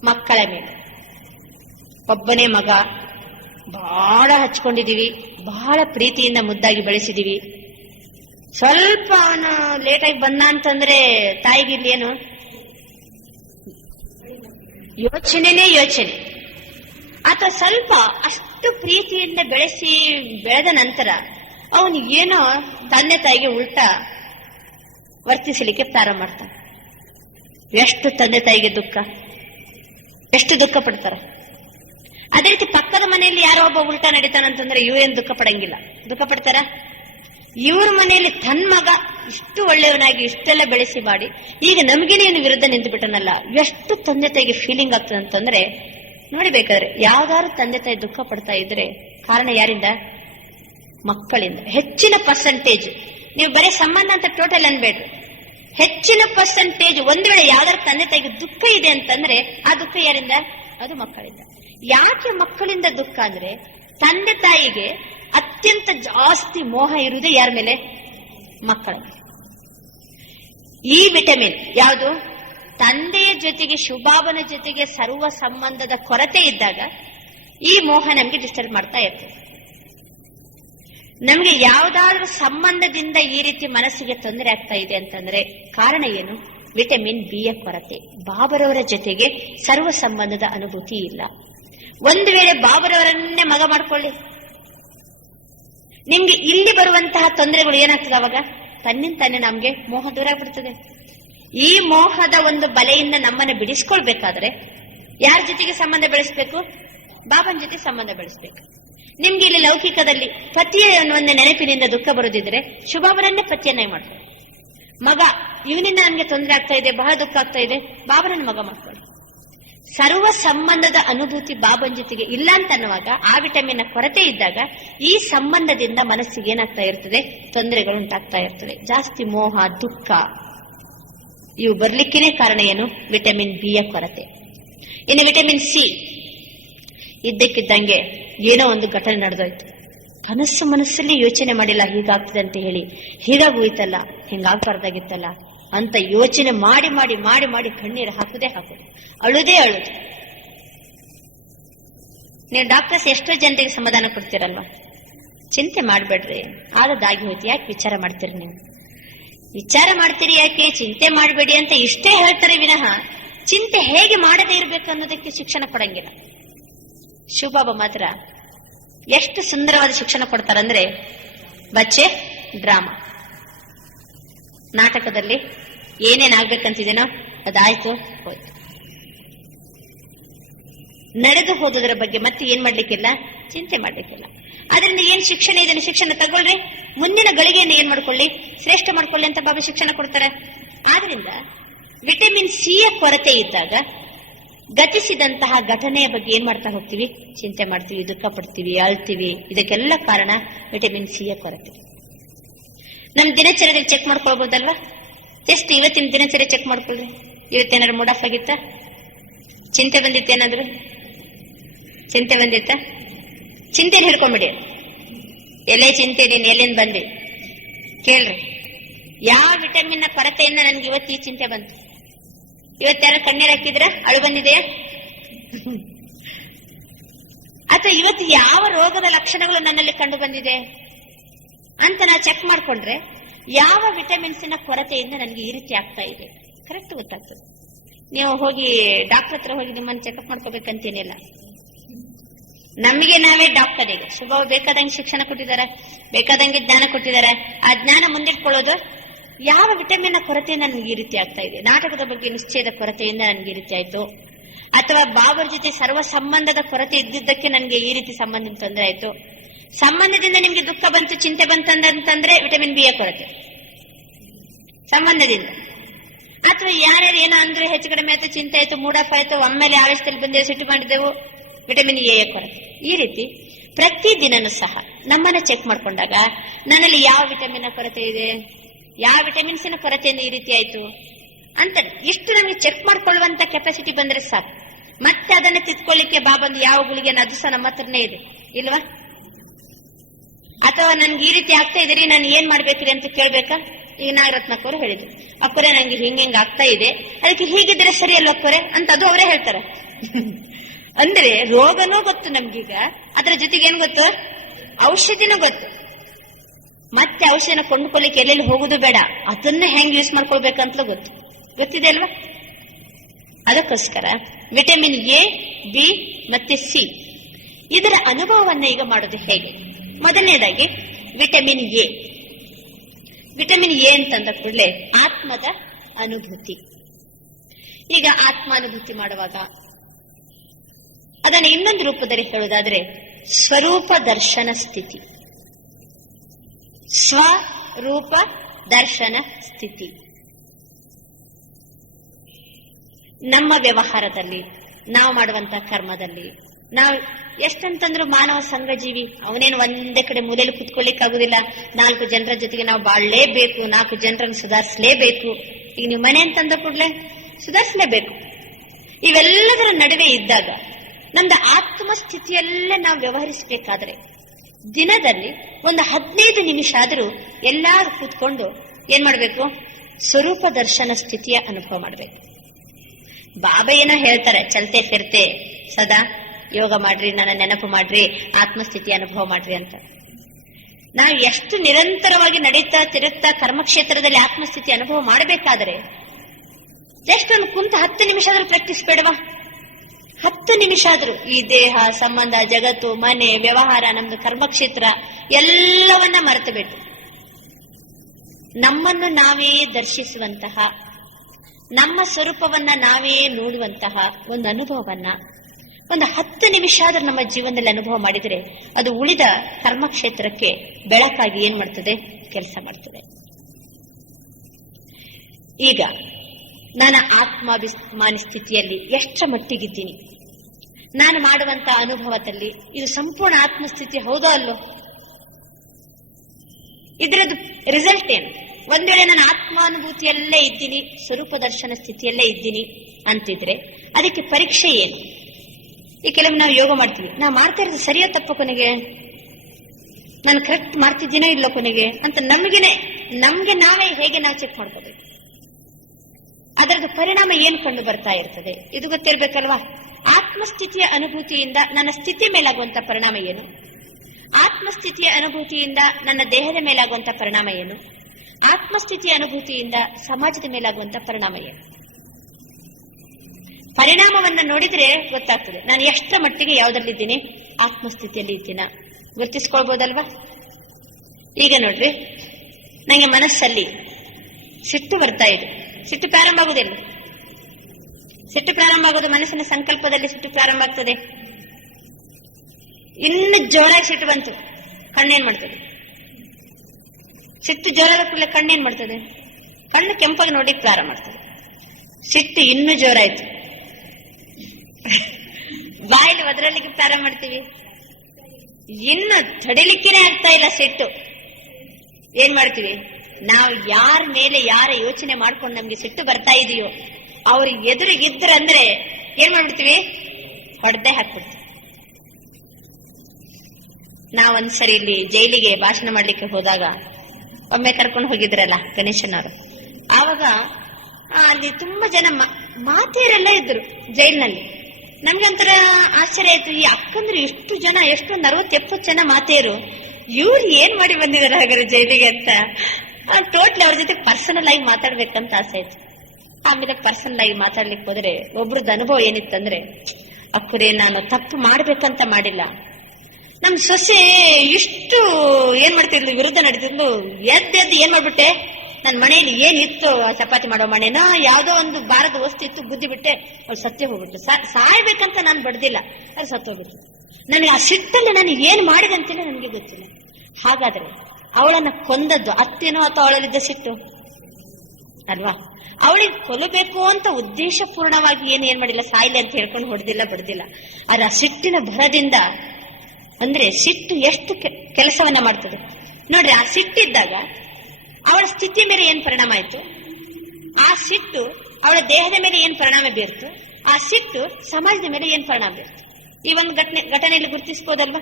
ಮಕ್ಕಳ ಮೇಲೆ, ಒಬ್ಬನೇ ಮಗ, ಬಹಳ ಹಚ್ಕೊಂಡಿದೀವಿ, ಬಹಳ ಪ್ರೀತಿಯಿಂದ ಮುದ್ದಾಗಿ ಬೆಳೆಸಿದೀವಿ. ಸ್ವಲ್ಪ ಅವನು ಲೇಟಾಗಿ ಬಂದ ಅಂತಂದ್ರೆ ತಾಯಿಗೆ ಇಲ್ಲೇನು ಯೋಚನೆ, ಅಥವಾ ಸ್ವಲ್ಪ ಅಷ್ಟು ಪ್ರೀತಿಯಿಂದ ಬೆಳೆದ ನಂತರ ಅವನು ಏನೋ ತಂದೆ ತಾಯಿಗೆ ಉಲ್ಟಾ ವರ್ತಿಸಲಿಕ್ಕೆ ಪ್ರಾರಂಭ ಮಾಡ್ತಾನೆ. ಎಷ್ಟು ತಂದೆ ತಾಯಿಗೆ ದುಃಖ, ಎಷ್ಟು ದುಃಖ ಪಡ್ತಾರ. ಅದೇ ರೀತಿ ಪಕ್ಕದ ಮನೆಯಲ್ಲಿ ಯಾರೋ ಒಬ್ಬ ಉಲ್ಟಾ ನಡೀತಾನಂತಂದ್ರೆ ಇವೇನು ದುಃಖ ಪಡಂಗಿಲ್ಲ, ದುಃಖ ಪಡ್ತಾರ. ಇವ್ರ ಮನೆಯಲ್ಲಿ ತನ್ನ ಮಗ ಇಷ್ಟು ಒಳ್ಳೆಯವನಾಗಿ ಇಷ್ಟೆಲ್ಲ ಬೆಳೆಸಿ ಮಾಡಿ ಈಗ ನಮಗೇನೇನು ವಿರುದ್ಧ ನಿಂತು ಬಿಟ್ಟನಲ್ಲ, ಎಷ್ಟು ತಂದೆ ತಾಯಿಗೆ ಫೀಲಿಂಗ್ ಆಗ್ತದೆ ಅಂತಂದ್ರೆ ನೋಡಿಬೇಕಾದ್ರೆ ಯಾವ್ದಾದ್ರು ತಂದೆ ತಾಯಿ ದುಃಖ ಪಡ್ತಾ ಇದ್ರೆ ಕಾರಣ ಯಾರಿಂದ? ಮಕ್ಕಳಿಂದ. ಹೆಚ್ಚಿನ ಪರ್ಸೆಂಟೇಜ್, ನೀವು ಬರೀ ಸಂಬಂಧ ಅಂತ ಟೋಟಲ್ ಅನ್ಬೇಡ್ರಿ, ಹೆಚ್ಚಿನ ಪರ್ಸೆಂಟೇಜ್ ಒಂದ್ ವೇಳೆ ಯಾವ್ದಾದ್ರು ತಂದೆ ತಾಯಿಗೆ ದುಃಖ ಇದೆ ಅಂತಂದ್ರೆ ಆ ದುಃಖ ಯಾರಿಂದ? ಅದು ಮಕ್ಕಳಿಂದ. ಯಾಕೆ ಮಕ್ಕಳಿಂದ ದುಃಖ ಅಂದ್ರೆ ತಂದೆ ತಾಯಿಗೆ ಅತ್ಯಂತ ಜಾಸ್ತಿ ಮೋಹ ಇರುವುದೇ ಯಾರ ಮೇಲೆ? ಮಕ್ಕಳ. ಈ ವಿಟಮಿನ್ ಯಾವುದು? ತಂದೆಯ ಜೊತೆಗೆ, ಶುಭಾಬನ ಜೊತೆಗೆ ಸರ್ವ ಸಂಬಂಧದ ಕೊರತೆ ಇದ್ದಾಗ ಈ ಮೋಹ ನಮ್ಗೆ ಡಿಸ್ಟರ್ಬ್ ಮಾಡ್ತಾ ಇರ್ತದೆ. ನಮ್ಗೆ ಯಾವ್ದಾದ್ರೂ ಸಂಬಂಧದಿಂದ ಈ ರೀತಿ ಮನಸ್ಸಿಗೆ ತೊಂದರೆ ಆಗ್ತಾ ಇದೆ ಅಂತಂದ್ರೆ ಕಾರಣ ಏನು? ವಿಟಮಿನ್ ಬಿ ಯ ಕೊರತೆ. ಬಾಬರವರ ಜೊತೆಗೆ ಸರ್ವ ಸಂಬಂಧದ ಅನುಭೂತಿ ಇಲ್ಲ. ಒಂದು ವೇಳೆ ಬಾಬರವರನ್ನೇ ಮಗ ಮಾಡ್ಕೊಳ್ಳಿ, ನಿಮ್ಗೆ ಇಲ್ಲಿ ಬರುವಂತಹ ತೊಂದರೆಗಳು ಏನಾಗ್ತದೆ? ಅವಾಗ ತನ್ನಿಂತಾನೆ ನಮ್ಗೆ ಮೋಹ ದೂರ ಆಗ್ಬಿಡ್ತದೆ. ಈ ಮೋಹದ ಒಂದು ಬಲೆಯಿಂದ ನಮ್ಮನ್ನು ಬಿಡಿಸ್ಕೊಳ್ಬೇಕಾದ್ರೆ ಯಾರ ಜೊತೆಗೆ ಸಂಬಂಧ ಬೆಳೆಸ್ಬೇಕು? ಬಾಬನ ಜೊತೆ ಸಂಬಂಧ ಬೆಳೆಸ್ಬೇಕು. ನಿಮ್ಗೆ ಇಲ್ಲಿ ಲೌಕಿಕದಲ್ಲಿ ಪತಿಯ ಒಂದು ನೆನಪಿನಿಂದ ದುಃಖ ಬರುದಿದ್ರೆ ಶುಭಾಬನನ್ನೇ ಪತಿಯನ್ನೇ ಮಾಡ್ಕೊಳ್ಳಿ. ಮಗ ಇವನಿಂದ ನನ್ಗೆ ತೊಂದರೆ ಆಗ್ತಾ ಇದೆ, ಬಹಳ ದುಃಖ ಆಗ್ತಾ ಇದೆ, ಬಾಬನನ್ನ ಮಗ ಮಾಡ್ಕೊಳ್ಳಿ. ಸರ್ವ ಸಂಬಂಧದ ಅನುಭೂತಿ ಬಾಬನ ಜೊತೆಗೆ ಇಲ್ಲ ಅಂತ ಅನ್ನುವಾಗ, ಆ ವಿಟಮಿನ್ ಕೊರತೆ ಇದ್ದಾಗ ಈ ಸಂಬಂಧದಿಂದ ಮನಸ್ಸಿಗೆ ಏನಾಗ್ತಾ ಇರ್ತದೆ? ತೊಂದರೆಗಳು ಉಂಟಾಗ್ತಾ ಇರ್ತದೆ. ಜಾಸ್ತಿ ಮೋಹ, ದುಃಖ ಇವು ಬರ್ಲಿಕ್ಕೇನೆ ಕಾರಣ ಏನು? ವಿಟಮಿನ್ ಬಿ ಯ ಕೊರತೆ. ಇನ್ನು ವಿಟಮಿನ್ ಸಿ, ಇದ್ದಕ್ಕಿದ್ದಂಗೆ ಏನೋ ಒಂದು ಘಟನೆ ನಡೆದೋಯ್ತು, ಮನಸ್ಸಲ್ಲಿ ಯೋಚನೆ ಮಾಡಿಲ್ಲ ಹೀಗಾಗ್ತದೆ ಅಂತ ಹೇಳಿ, ಹೀಗಾಗೋಯ್ತಲ್ಲ, ಹಿಂಗಾಗ್ಬಾರ್ದಾಗಿತ್ತಲ್ಲ ಅಂತ ಯೋಚನೆ ಮಾಡಿ ಮಾಡಿ ಮಾಡಿ ಮಾಡಿ ಕಣ್ಣೀರು ಹಾಕುದೇ ಅಳುದೇ ಅಳುದು. ನೀವು ಡಾಕ್ಟರ್ಸ್ ಎಷ್ಟೋ ಜನರಿಗೆ ಸಮಾಧಾನ ಕೊಡ್ತೀರಲ್ವಾ? ಚಿಂತೆ ಮಾಡ್ಬೇಡ್ರಿ, ಆದದಾಗಿ ಹೋಯ್ತು, ಯಾಕೆ ವಿಚಾರ ಮಾಡ್ತೀರಿ? ನೀವು ವಿಚಾರ ಮಾಡ್ತೀರಿ ಯಾಕೆ? ಚಿಂತೆ ಮಾಡಬೇಡಿ ಅಂತ ಇಷ್ಟೇ ಹೇಳ್ತಾರೆ ವಿನಃ ಚಿಂತೆ ಹೇಗೆ ಮಾಡದೇ ಇರಬೇಕು ಅನ್ನೋದಕ್ಕೆ ಶಿಕ್ಷಣ ಕೊಡಂಗಿಲ್ಲ. ಶಿವಬಾಬಾ ಮಾತ್ರ ಎಷ್ಟು ಸುಂದರವಾದ ಶಿಕ್ಷಣ ಕೊಡ್ತಾರಂದ್ರೆ, ಬಚ್ಚೆ ಡ್ರಾಮಾ ನಾಟಕದಲ್ಲಿ ಏನೇನಾಗ್ಬೇಕಂತಿದೇನೋ ಅದಾಯ್ತು ಹೋಯ್ತು. ನಡೆದು ಹೋಗೋದ್ರ ಬಗ್ಗೆ ಮತ್ತೆ ಏನ್ ಮಾಡ್ಲಿಕ್ಕಿಲ್ಲ, ಚಿಂತೆ ಮಾಡ್ಲಿಕ್ಕಿಲ್ಲ. ಅದರಿಂದ ಏನ್ ಶಿಕ್ಷಣ ಇದೆ, ಶಿಕ್ಷಣ ತಗೊಳ್ರಿ, ಮುಂದಿನ ಗಳಿಗೆಯನ್ನು ಏನ್ ಮಾಡ್ಕೊಳ್ಳಿ, ಶ್ರೇಷ್ಠ ಮಾಡ್ಕೊಳ್ಳಿ ಅಂತ ಬಾಬಾ ಶಿಕ್ಷಣ ಕೊಡ್ತಾರೆ. ಆದ್ರಿಂದ ವಿಟಮಿನ್ ಸಿ ಯ ಕೊರತೆ ಇದ್ದಾಗ ಗತಿಸಿದಂತಹ ಘಟನೆಯ ಬಗ್ಗೆ ಏನ್ ಮಾಡ್ತಾ ಹೋಗ್ತೀವಿ? ಚಿಂತೆ ಮಾಡ್ತೀವಿ, ದುಃಖ ಪಡ್ತೀವಿ, ಅಳ್ತೀವಿ. ಇದಕ್ಕೆಲ್ಲ ಕಾರಣ ವಿಟಮಿನ್ ಸಿ ಯ ಕೊರತೆ. ನಮ್ಮ ದಿನಚರ್ಯದಲ್ಲಿ ಚೆಕ್ ಮಾಡ್ಕೊಳ್ಬಹುದಲ್ವಾ? ಎಷ್ಟು ಇವತ್ತಿನ ದಿನಚರ್ಯ ಚೆಕ್ ಮಾಡ್ಕೊಳ್ರಿ. ಇವತ್ತೇನಾದ್ರು ಮೂಡ್ ಆಫ್ ಆಗಿತ್ತ? ಚಿಂತೆ ಬಂದಿತ್ತೇನಾದ್ರು? ಚಿಂತೆ ಬಂದಿತ್ತ? ಚಿಂತೆನ ಹಿಡ್ಕೊಂಡ್ಬಿಡಿ. ಎಲ್ಲೇ ಚಿಂತೆ, ನೀನ್ ಎಲ್ಲಿಂದ ಬಂದಿ ಕೇಳ್ರಿ. ಯಾವ ವಿಟಮಿನ್ ನ ಕೊರತೆಯಿಂದ ನನ್ಗೆ ಇವತ್ತು ಈ ಚಿಂತೆ ಬಂತು? ಇವತ್ತಾರು ಕಣ್ಣೀರ್ ಹಾಕಿದ್ರ? ಅಳು ಬಂದಿದೆಯಾ? ಅಥವಾ ಇವತ್ತು ಯಾವ ರೋಗದ ಲಕ್ಷಣಗಳು ನನ್ನಲ್ಲಿ ಕಂಡು ಬಂದಿದೆ ಅಂತ ನಾ ಚೆಕ್ ಮಾಡ್ಕೊಂಡ್ರೆ ಯಾವ ವಿಟಮಿನ್ಸಿನ ಕೊರತೆಯಿಂದ ನನಗೆ ಈ ರೀತಿ ಆಗ್ತಾ ಇದೆ ಕರೆಕ್ಟ್ ಗೊತ್ತಾಗ್ತದೆ. ನೀವು ಹೋಗಿ ಡಾಕ್ಟರ್ ಹತ್ರ ಹೋಗಿ ನಿಮ್ಮನ್ನು ಚೆಕಪ್ ಮಾಡ್ಕೋಬೇಕಂತೇನಿಲ್ಲ. ನಮಗೆ ನಾವೇ ಡಾಕ್ಟರಿಗೆ ಶುಭ ಬೇಕಾದಂಗೆ ಶಿಕ್ಷಣ ಕೊಟ್ಟಿದ್ದಾರೆ, ಬೇಕಾದಂಗೆ ಜ್ಞಾನ ಕೊಟ್ಟಿದ್ದಾರೆ. ಆ ಜ್ಞಾನ ಮುಂದಿಟ್ಕೊಳ್ಳೋದು ಯಾವ ವಿಟಮಿನ್ ಕೊರತೆಯಿಂದ ನನ್ಗೆ ಈ ರೀತಿ ಆಗ್ತಾ ಇದೆ, ನಾಟಕದ ಬಗ್ಗೆ ನಿಶ್ಚಯದ ಕೊರತೆಯಿಂದ ನನ್ಗೆ ಈ ರೀತಿ ಆಯ್ತು, ಅಥವಾ ಬಾಬರ ಜೊತೆ ಸರ್ವ ಸಂಬಂಧದ ಕೊರತೆ ಇದ್ದಿದ್ದಕ್ಕೆ ನನ್ಗೆ ಈ ರೀತಿ ಸಂಬಂಧ ತೊಂದರೆ ಆಯ್ತು, ಸಂಬಂಧದಿಂದ ನಿಮ್ಗೆ ದುಃಖ ಬಂತು, ಚಿಂತೆ ಬಂತಂದ್ರೆ ವಿಟಮಿನ್ ಬಿ ಯ ಕೊರತೆ ಸಂಬಂಧದಿಂದ. ಅಥವಾ ಯಾರ್ಯಾರು ಏನೋ ಅಂದ್ರೆ ಹೆಚ್ಚು ಕಡಿಮೆ ಆಯ್ತು, ಚಿಂತೆ ಆಯ್ತು, ಮೂಡಫ್ ಆಯ್ತು, ಆಮೇಲೆ ಆವೇಶದಲ್ಲಿ ಬಂದೇವು, ಸಿಟ್ಟು ಮಾಡಿದೆವು, ವಿಟಮಿನ್ ಎ ಯ ಕೊರತೆ. ಈ ರೀತಿ ಪ್ರತಿದಿನನೂ ಸಹ ನಮ್ಮನ್ನ ಚೆಕ್ ಮಾಡ್ಕೊಂಡಾಗ ನನ್ನಲ್ಲಿ ಯಾವ ವಿಟಮಿನ್ ಕೊರತೆ ಇದೆ, ಯಾವ ವಿಟಮಿನ್ಸಿನ ಕೊರತೆಯಿಂದ ಈ ರೀತಿ ಆಯ್ತು ಅಂತ ಇಷ್ಟು ನಮಗೆ ಚೆಕ್ ಮಾಡ್ಕೊಳ್ಳುವಂತ ಕೆಪಾಸಿಟಿ ಬಂದ್ರೆ ಸಾಕು. ಮತ್ತೆ ಅದನ್ನ ತಿದ್ಕೊಳ್ಳಿಕ್ಕೆ ಬಾಬಂದು ಯಾವ ಗುಳಿಗೆ ಅದು ಸಹ ನಮ್ಮ ಹತ್ರನೇ ಇದೆ ಇಲ್ವಾ? ಅಥವಾ ನನ್ಗೆ ಈ ರೀತಿ ಆಗ್ತಾ ಇದೀರಿ, ನಾನು ಏನ್ ಮಾಡ್ಬೇಕ್ರಿ ಅಂತ ಕೇಳ್ಬೇಕಾ? ಈಗ ನಾಗರತ್ನಕ್ಕ ಅವರು ಹೇಳಿದ್ರು, ಅಕ್ಕರೆ ನಂಗೆ ಹಿಂಗ ಆಗ್ತಾ ಇದೆ, ಅದಕ್ಕೆ ಹೀಗಿದ್ರೆ ಸರಿ ಅಲ್ಲ ಅಕ್ಕರೆ ಅಂತ ಅದು ಅವರೇ ಹೇಳ್ತಾರೆ. ಅಂದ್ರೆ ರೋಗನೂ ಗೊತ್ತು ನಮ್ಗೀಗ, ಅದ್ರ ಜೊತೆಗೆ ಏನ್ ಗೊತ್ತು, ಔಷಧಿನೂ ಗೊತ್ತು. ಮತ್ತೆ ಔಷಧಿನ ಕೊಂಡ್ಕೊಳ್ಳಿಕ್ಕೆ ಎಲ್ಲೆಲ್ಲಿ ಹೋಗುದು ಬೇಡ, ಅದನ್ನ ಹೆಂಗ್ ಯೂಸ್ ಮಾಡ್ಕೊಳ್ಬೇಕಂತಲೂ ಗೊತ್ತಿದೆ ಅಲ್ವಾ? ಅದಕ್ಕೋಸ್ಕರ ವಿಟಮಿನ್ ಎ, ಬಿ ಮತ್ತೆ ಸಿ ಇದರ ಅನುಭವವನ್ನ ಈಗ ಮಾಡೋದು ಹೇಗೆ? ಮೊದಲನೇದಾಗಿ ವಿಟಮಿನ್ ಎ. ವಿಟಮಿನ್ ಎ ಅಂತಂದ ಕೂಡಲೇ ಆತ್ಮದ ಅನುಭೂತಿ. ಈಗ ಆತ್ಮಾನುಭೂತಿ ಮಾಡುವಾಗ ಅದನ್ನು ಇನ್ನೊಂದು ರೂಪದಲ್ಲಿ ಹೇಳುವುದಾದ್ರೆ ಸ್ವರೂಪ ದರ್ಶನ ಸ್ಥಿತಿ. ಸ್ವರೂಪ ದರ್ಶನ ಸ್ಥಿತಿ ನಮ್ಮ ವ್ಯವಹಾರದಲ್ಲಿ, ನಾವು ಮಾಡುವಂತಹ ಕರ್ಮದಲ್ಲಿ, ನಾವು ಎಷ್ಟಂತಂದ್ರೂ ಮಾನವ ಸಂಘಜೀವಿ, ಅವನೇನು ಒಂದೇ ಕಡೆ ಮೂಲೆಯಲ್ಲಿ ಕುತ್ಕೊಳ್ಳಿಕ್ ಆಗುದಿಲ್ಲ. 4 ಜನರ ಜೊತೆಗೆ ನಾವು ಬಾಳ್ಲೇಬೇಕು, 4 ಜನರನ್ನು ಸುಧಾರಿಸಲೇಬೇಕು. ಈಗ ನೀವು ಮನೆ ಅಂತಂದ ಕೂಡಲೇ ಸುಧಾರಿಸಲೇಬೇಕು. ಇವೆಲ್ಲದರ ನಡುವೆ ಇದ್ದಾಗ ನಮ್ದು ಆತ್ಮಸ್ಥಿತಿಯಲ್ಲೇ ನಾವು ವ್ಯವಹರಿಸಬೇಕಾದ್ರೆ ದಿನದಲ್ಲಿ ಒಂದು 15 ನಿಮಿಷ ಆದ್ರೂ ಎಲ್ಲಾರು ಕೂತ್ಕೊಂಡು ಏನ್ ಮಾಡ್ಬೇಕು? ಸ್ವರೂಪ ದರ್ಶನ ಸ್ಥಿತಿಯ ಅನುಭವ ಮಾಡ್ಬೇಕು. ಬಾಬಾ ಏನೋ ಹೇಳ್ತಾರೆ, ಚಲ್ತೆ ಫಿರ್ತೆ ಸದಾ ಯೋಗ ಮಾಡ್ರಿ, ನನ್ನ ನೆನಪು ಮಾಡ್ರಿ, ಆತ್ಮಸ್ಥಿತಿ ಅನುಭವ ಮಾಡ್ರಿ ಅಂತ. ನಾವು ಎಷ್ಟು ನಿರಂತರವಾಗಿ ನಡೀತಾ ತಿರುಗ್ತಾ ಕರ್ಮಕ್ಷೇತ್ರದಲ್ಲಿ ಆತ್ಮಸ್ಥಿತಿ ಅನುಭವ ಮಾಡಬೇಕಾದ್ರೆ ಜಸ್ಟ್ ಒಂದು ಕುಂತ 10 ನಿಮಿಷ ಆದ್ರೂ ಪ್ರಾಕ್ಟೀಸ್ ಬೇಡವಾ? 10 ನಿಮಿಷ ಆದ್ರೂ ಈ ದೇಹ, ಸಂಬಂಧ, ಜಗತ್ತು, ಮನೆ, ವ್ಯವಹಾರ, ನಮ್ದು ಕರ್ಮಕ್ಷೇತ್ರ ಎಲ್ಲವನ್ನ ಮರೆತುಬಿಟ್ಟು ನಮ್ಮನ್ನು ನಾವೇ ದರ್ಶಿಸುವಂತಹ, ನಮ್ಮ ಸ್ವರೂಪವನ್ನ ನಾವೇ ನೋಡುವಂತಹ ಒಂದು ಅನುಭವವನ್ನ ಒಂದು 10 ನಿಮಿಷ ಆದ್ರೂ ನಮ್ಮ ಜೀವನದಲ್ಲಿ ಅನುಭವ ಮಾಡಿದರೆ ಅದು ಉಳಿದ ಕರ್ಮಕ್ಷೇತ್ರಕ್ಕೆ ಬೆಳಕಾಗಿ ಏನ್ ಮಾಡ್ತದೆ? ಕೆಲಸ ಮಾಡ್ತದೆ. ಈಗ ನನ್ನ ಆತ್ಮಾಭಿಮಾನಿ ಸ್ಥಿತಿಯಲ್ಲಿ ಎಷ್ಟರ ಮಟ್ಟಿಗಿದ್ದೀನಿ, ನಾನು ಮಾಡುವಂತ ಅನುಭವದಲ್ಲಿ ಇದು ಸಂಪೂರ್ಣ ಆತ್ಮಸ್ಥಿತಿ ಹೌದೋ ಅಲ್ಲೋ? ಇದರದ್ದು ರಿಸಲ್ಟ್ ಏನು? ಒಂದ್ ವೇಳೆ ನಾನು ಆತ್ಮಾನುಭೂತಿಯಲ್ಲೇ ಇದ್ದೀನಿ, ಸ್ವರೂಪ ದರ್ಶನ ಸ್ಥಿತಿಯಲ್ಲೇ ಇದ್ದೀನಿ ಅಂತಿದ್ರೆ ಅದಕ್ಕೆ ಪರೀಕ್ಷೆ ಏನು? ಈ ಕೆಲವು ನಾವು ಯೋಗ ಮಾಡ್ತೀವಿ, ನಾವು ಮಾಡ್ತಾ ಇರೋದು ಸರಿಯೋ ತಪ್ಪ ಕೊನೆಗೆ, ನಾನು ಕರೆಕ್ಟ್ ಮಾಡ್ತಿದ್ದೀನೋ ಇಲ್ಲೋ ಕೊನೆಗೆ ಅಂತ ನಮ್ಗೆ ನಾವೇ ಹೇಗೆ ನಾವು ಚೆಕ್ ಮಾಡ್ಕೋಬೇಕು. ಅದರದ್ದು ಪರಿಣಾಮ ಏನು ಕಂಡು ಬರ್ತಾ ಇರ್ತದೆ ಇದು ಗೊತ್ತಿರ್ಬೇಕಲ್ವಾ? ಆತ್ಮಸ್ಥಿತಿಯ ಅನುಭೂತಿಯಿಂದ ನನ್ನ ಸ್ಥಿತಿ ಮೇಲಾಗುವಂತ ಪರಿಣಾಮ ಏನು, ಆತ್ಮಸ್ಥಿತಿಯ ಅನುಭೂತಿಯಿಂದ ನನ್ನ ದೇಹದ ಮೇಲಾಗುವಂತ ಪರಿಣಾಮ ಏನು, ಆತ್ಮಸ್ಥಿತಿಯ ಅನುಭೂತಿಯಿಂದ ಸಮಾಜದ ಮೇಲಾಗುವಂತ ಪರಿಣಾಮ ಏನು? ಪರಿಣಾಮವನ್ನ ನೋಡಿದ್ರೆ ಗೊತ್ತಾಗ್ತದೆ ನಾನು ಎಷ್ಟರ ಮಟ್ಟಿಗೆ ಯಾವುದರಲ್ಲಿದ್ದೀನಿ, ಆತ್ಮಸ್ಥಿತಿಯಲ್ಲಿ ಇದ್ದೀನ ಗುರುತಿಸ್ಕೊಳ್ಬಹುದಲ್ವಾ? ಈಗ ನೋಡ್ರಿ, ನಂಗೆ ಮನಸ್ಸಲ್ಲಿ ಸಿಟ್ಟು ಬರ್ತಾ ಇದೆ. ಸಿಟ್ಟು ಪ್ರಾರಂಭ ಆಗುದಿಲ್ಲ. ಸಿಟ್ಟು ಪ್ರಾರಂಭ ಆಗೋದು ಮನಸ್ಸಿನ ಸಂಕಲ್ಪದಲ್ಲಿ ಸಿಟ್ಟು ಪ್ರಾರಂಭ ಆಗ್ತದೆ. ಇನ್ನು ಜೋರಾಗಿ ಸಿಟ್ಟು ಬಂತು, ಕಣ್ಣೇನ್ ಮಾಡ್ತದೆ? ಸಿಟ್ಟು ಜೋರಾದ ಕೂಡಲೇ ಕಣ್ಣೇನ್ ಮಾಡ್ತದೆ? ಕಣ್ಣು ಕೆಂಪಾಗಿ ನೋಡಿ ಪ್ರಾರಂಭ ಮಾಡ್ತದೆ. ಸಿಟ್ಟು ಇನ್ನೂ ಜೋರಾಯ್ತು, ಬಾಯಲ್ಲಿ ಒದರಲಿಕ್ಕೆ ಪ್ರಾರಂಭ ಮಾಡ್ತೀವಿ. ಇನ್ನು ತಡಿಲಿಕ್ಕೇನೆ ಆಗ್ತಾ ಇಲ್ಲ ಸಿಟ್ಟು. ಏನ್ ಮಾಡ್ತೀವಿ? ನಾವು ಯಾರ ಮೇಲೆ ಯಾರ ಯೋಚನೆ ಮಾಡ್ಕೊಂಡು ನಮ್ಗೆ ಸಿಟ್ಟು ಬರ್ತಾ ಇದೆಯೋ ಅವ್ರ ಎದುರಿಗಿದ್ರಂದ್ರೆ ಏನ್ ಮಾಡ್ಬಿಡ್ತೀವಿ? ಹೊಡೆದೇ ಹಾಕ್ಬಿಡ್ತೀವಿ. ನಾವೊಂದ್ಸರಿ ಇಲ್ಲಿ ಜೈಲಿಗೆ ಭಾಷಣ ಮಾಡ್ಲಿಕ್ಕೆ ಹೋದಾಗ ಒಮ್ಮೆ ಕರ್ಕೊಂಡು ಹೋಗಿದ್ರಲ್ಲ ಗಣೇಶನವರು, ಆವಾಗ ಅಲ್ಲಿ ತುಂಬಾ ಜನ ಮಾತೆಯರೆಲ್ಲ ಇದ್ರು ಜೈಲಿನಲ್ಲಿ. ನಮ್ಗೆ ಒಂಥರ ಆಶ್ಚರ್ಯ ಆಯ್ತು, ಈ ಅಕ್ಕಂದ್ರೆ ಎಷ್ಟು ಜನ, ಎಷ್ಟು 40-70 ಜನ ಮಾತೆಯರು, ಇವ್ರು ಏನ್ ಮಾಡಿ ಬಂದಿದಾರೆ ಹಾಗಾದ್ರೆ ಜೈಲಿಗೆ ಅಂತ ಟೋಟ್ಲಿ ಅವ್ರ ಜೊತೆ ಪರ್ಸನಲ್ ಆಗಿ ಮಾತಾಡ್ಬೇಕಂತ ಆಸೆ ಆಯ್ತು. ಆಮೇಲೆ ಪರ್ಸನಲ್ ಆಗಿ ಮಾತಾಡ್ಲಿಕ್ಕೆ ಹೋದ್ರೆ ಒಬ್ರದ್ದು ಅನುಭವ ಏನಿತ್ತಂದ್ರೆ, ಅಕ್ಕರೆ ನಾನು ತಪ್ಪು ಮಾಡ್ಬೇಕಂತ ಮಾಡಿಲ್ಲ. ನಮ್ ಸೊಸೆ ಇಷ್ಟು ಏನ್ ಮಾಡ್ತಿದ್ಲು, ವಿರುದ್ಧ ನಡೀತಿದ್ಲು. ಎದ್ದು ಏನ್ ಮಾಡ್ಬಿಟ್ಟೆ, ನನ್ ಮನೆಯಲ್ಲಿ ಏನಿತ್ತು ಚಪಾತಿ ಮಾಡೋ ಮನೆನೋ ಯಾವ್ದೋ ಒಂದು ಬಾರದ ವಸ್ತು ಇತ್ತು, ಬುದ್ಧಿ ಬಿಟ್ಟೆ, ಅವ್ಳು ಸತ್ಯ ಹೋಗ್ಬಿಟ್ಟು. ಸಾಯ್ಬೇಕಂತ ನಾನು ಬಡ್ದಿಲ್ಲ, ಅದು ಸತ್ತೋಗ್ಬಿಟ್ಟು. ನನಗೆ ಆ ಸಿಟ್ಟಲ್ಲಿ ನಾನು ಏನ್ ಮಾಡಿದೆ ಅಂತೇಳಿ ನನಗೆ ಗೊತ್ತಿಲ್ಲ. ಹಾಗಾದ್ರೆ ಅವಳನ್ನ ಕೊಂದದ್ದು ಅತ್ತೇನೋ ಅಥವಾ ಅವಳಲ್ಲಿದ್ದ ಸಿಟ್ಟು ಅಲ್ವಾ? ಅವಳಿಗೆ ಕೊಲ್ಲಬೇಕು ಅಂತ ಉದ್ದೇಶ ಪೂರ್ಣವಾಗಿ ಏನ್ ಮಾಡಿಲ್ಲ, ಸಾಯಿಲೆ ಅಂತ ಹೇಳ್ಕೊಂಡು ಹೊಡೆದಿಲ್ಲ, ಬಡ್ದಿಲ್ಲ. ಆದ್ರೆ ಆ ಸಿಟ್ಟಿನ ಭರದಿಂದ, ಅಂದ್ರೆ ಸಿಟ್ಟು ಎಷ್ಟು ಕೆಲಸವನ್ನ ಮಾಡ್ತದೆ ನೋಡ್ರಿ. ಆ ಸಿಟ್ಟಿದ್ದಾಗ ಅವಳ ಸ್ಥಿತಿ ಮೇಲೆ ಏನ್ ಪರಿಣಾಮ ಆಯ್ತು, ಆ ಸಿಟ್ಟು ಅವಳ ದೇಹದ ಮೇಲೆ ಏನ್ ಪರಿಣಾಮ ಬೀರ್ತು, ಆ ಸಿಟ್ಟು ಸಮಾಜದ ಮೇಲೆ ಏನ್ ಪರಿಣಾಮ ಬೀರ್ತು, ಈ ಒಂದು ಘಟನೆಯಲ್ಲಿ ಗುರುತಿಸಬಹುದಲ್ವಾ?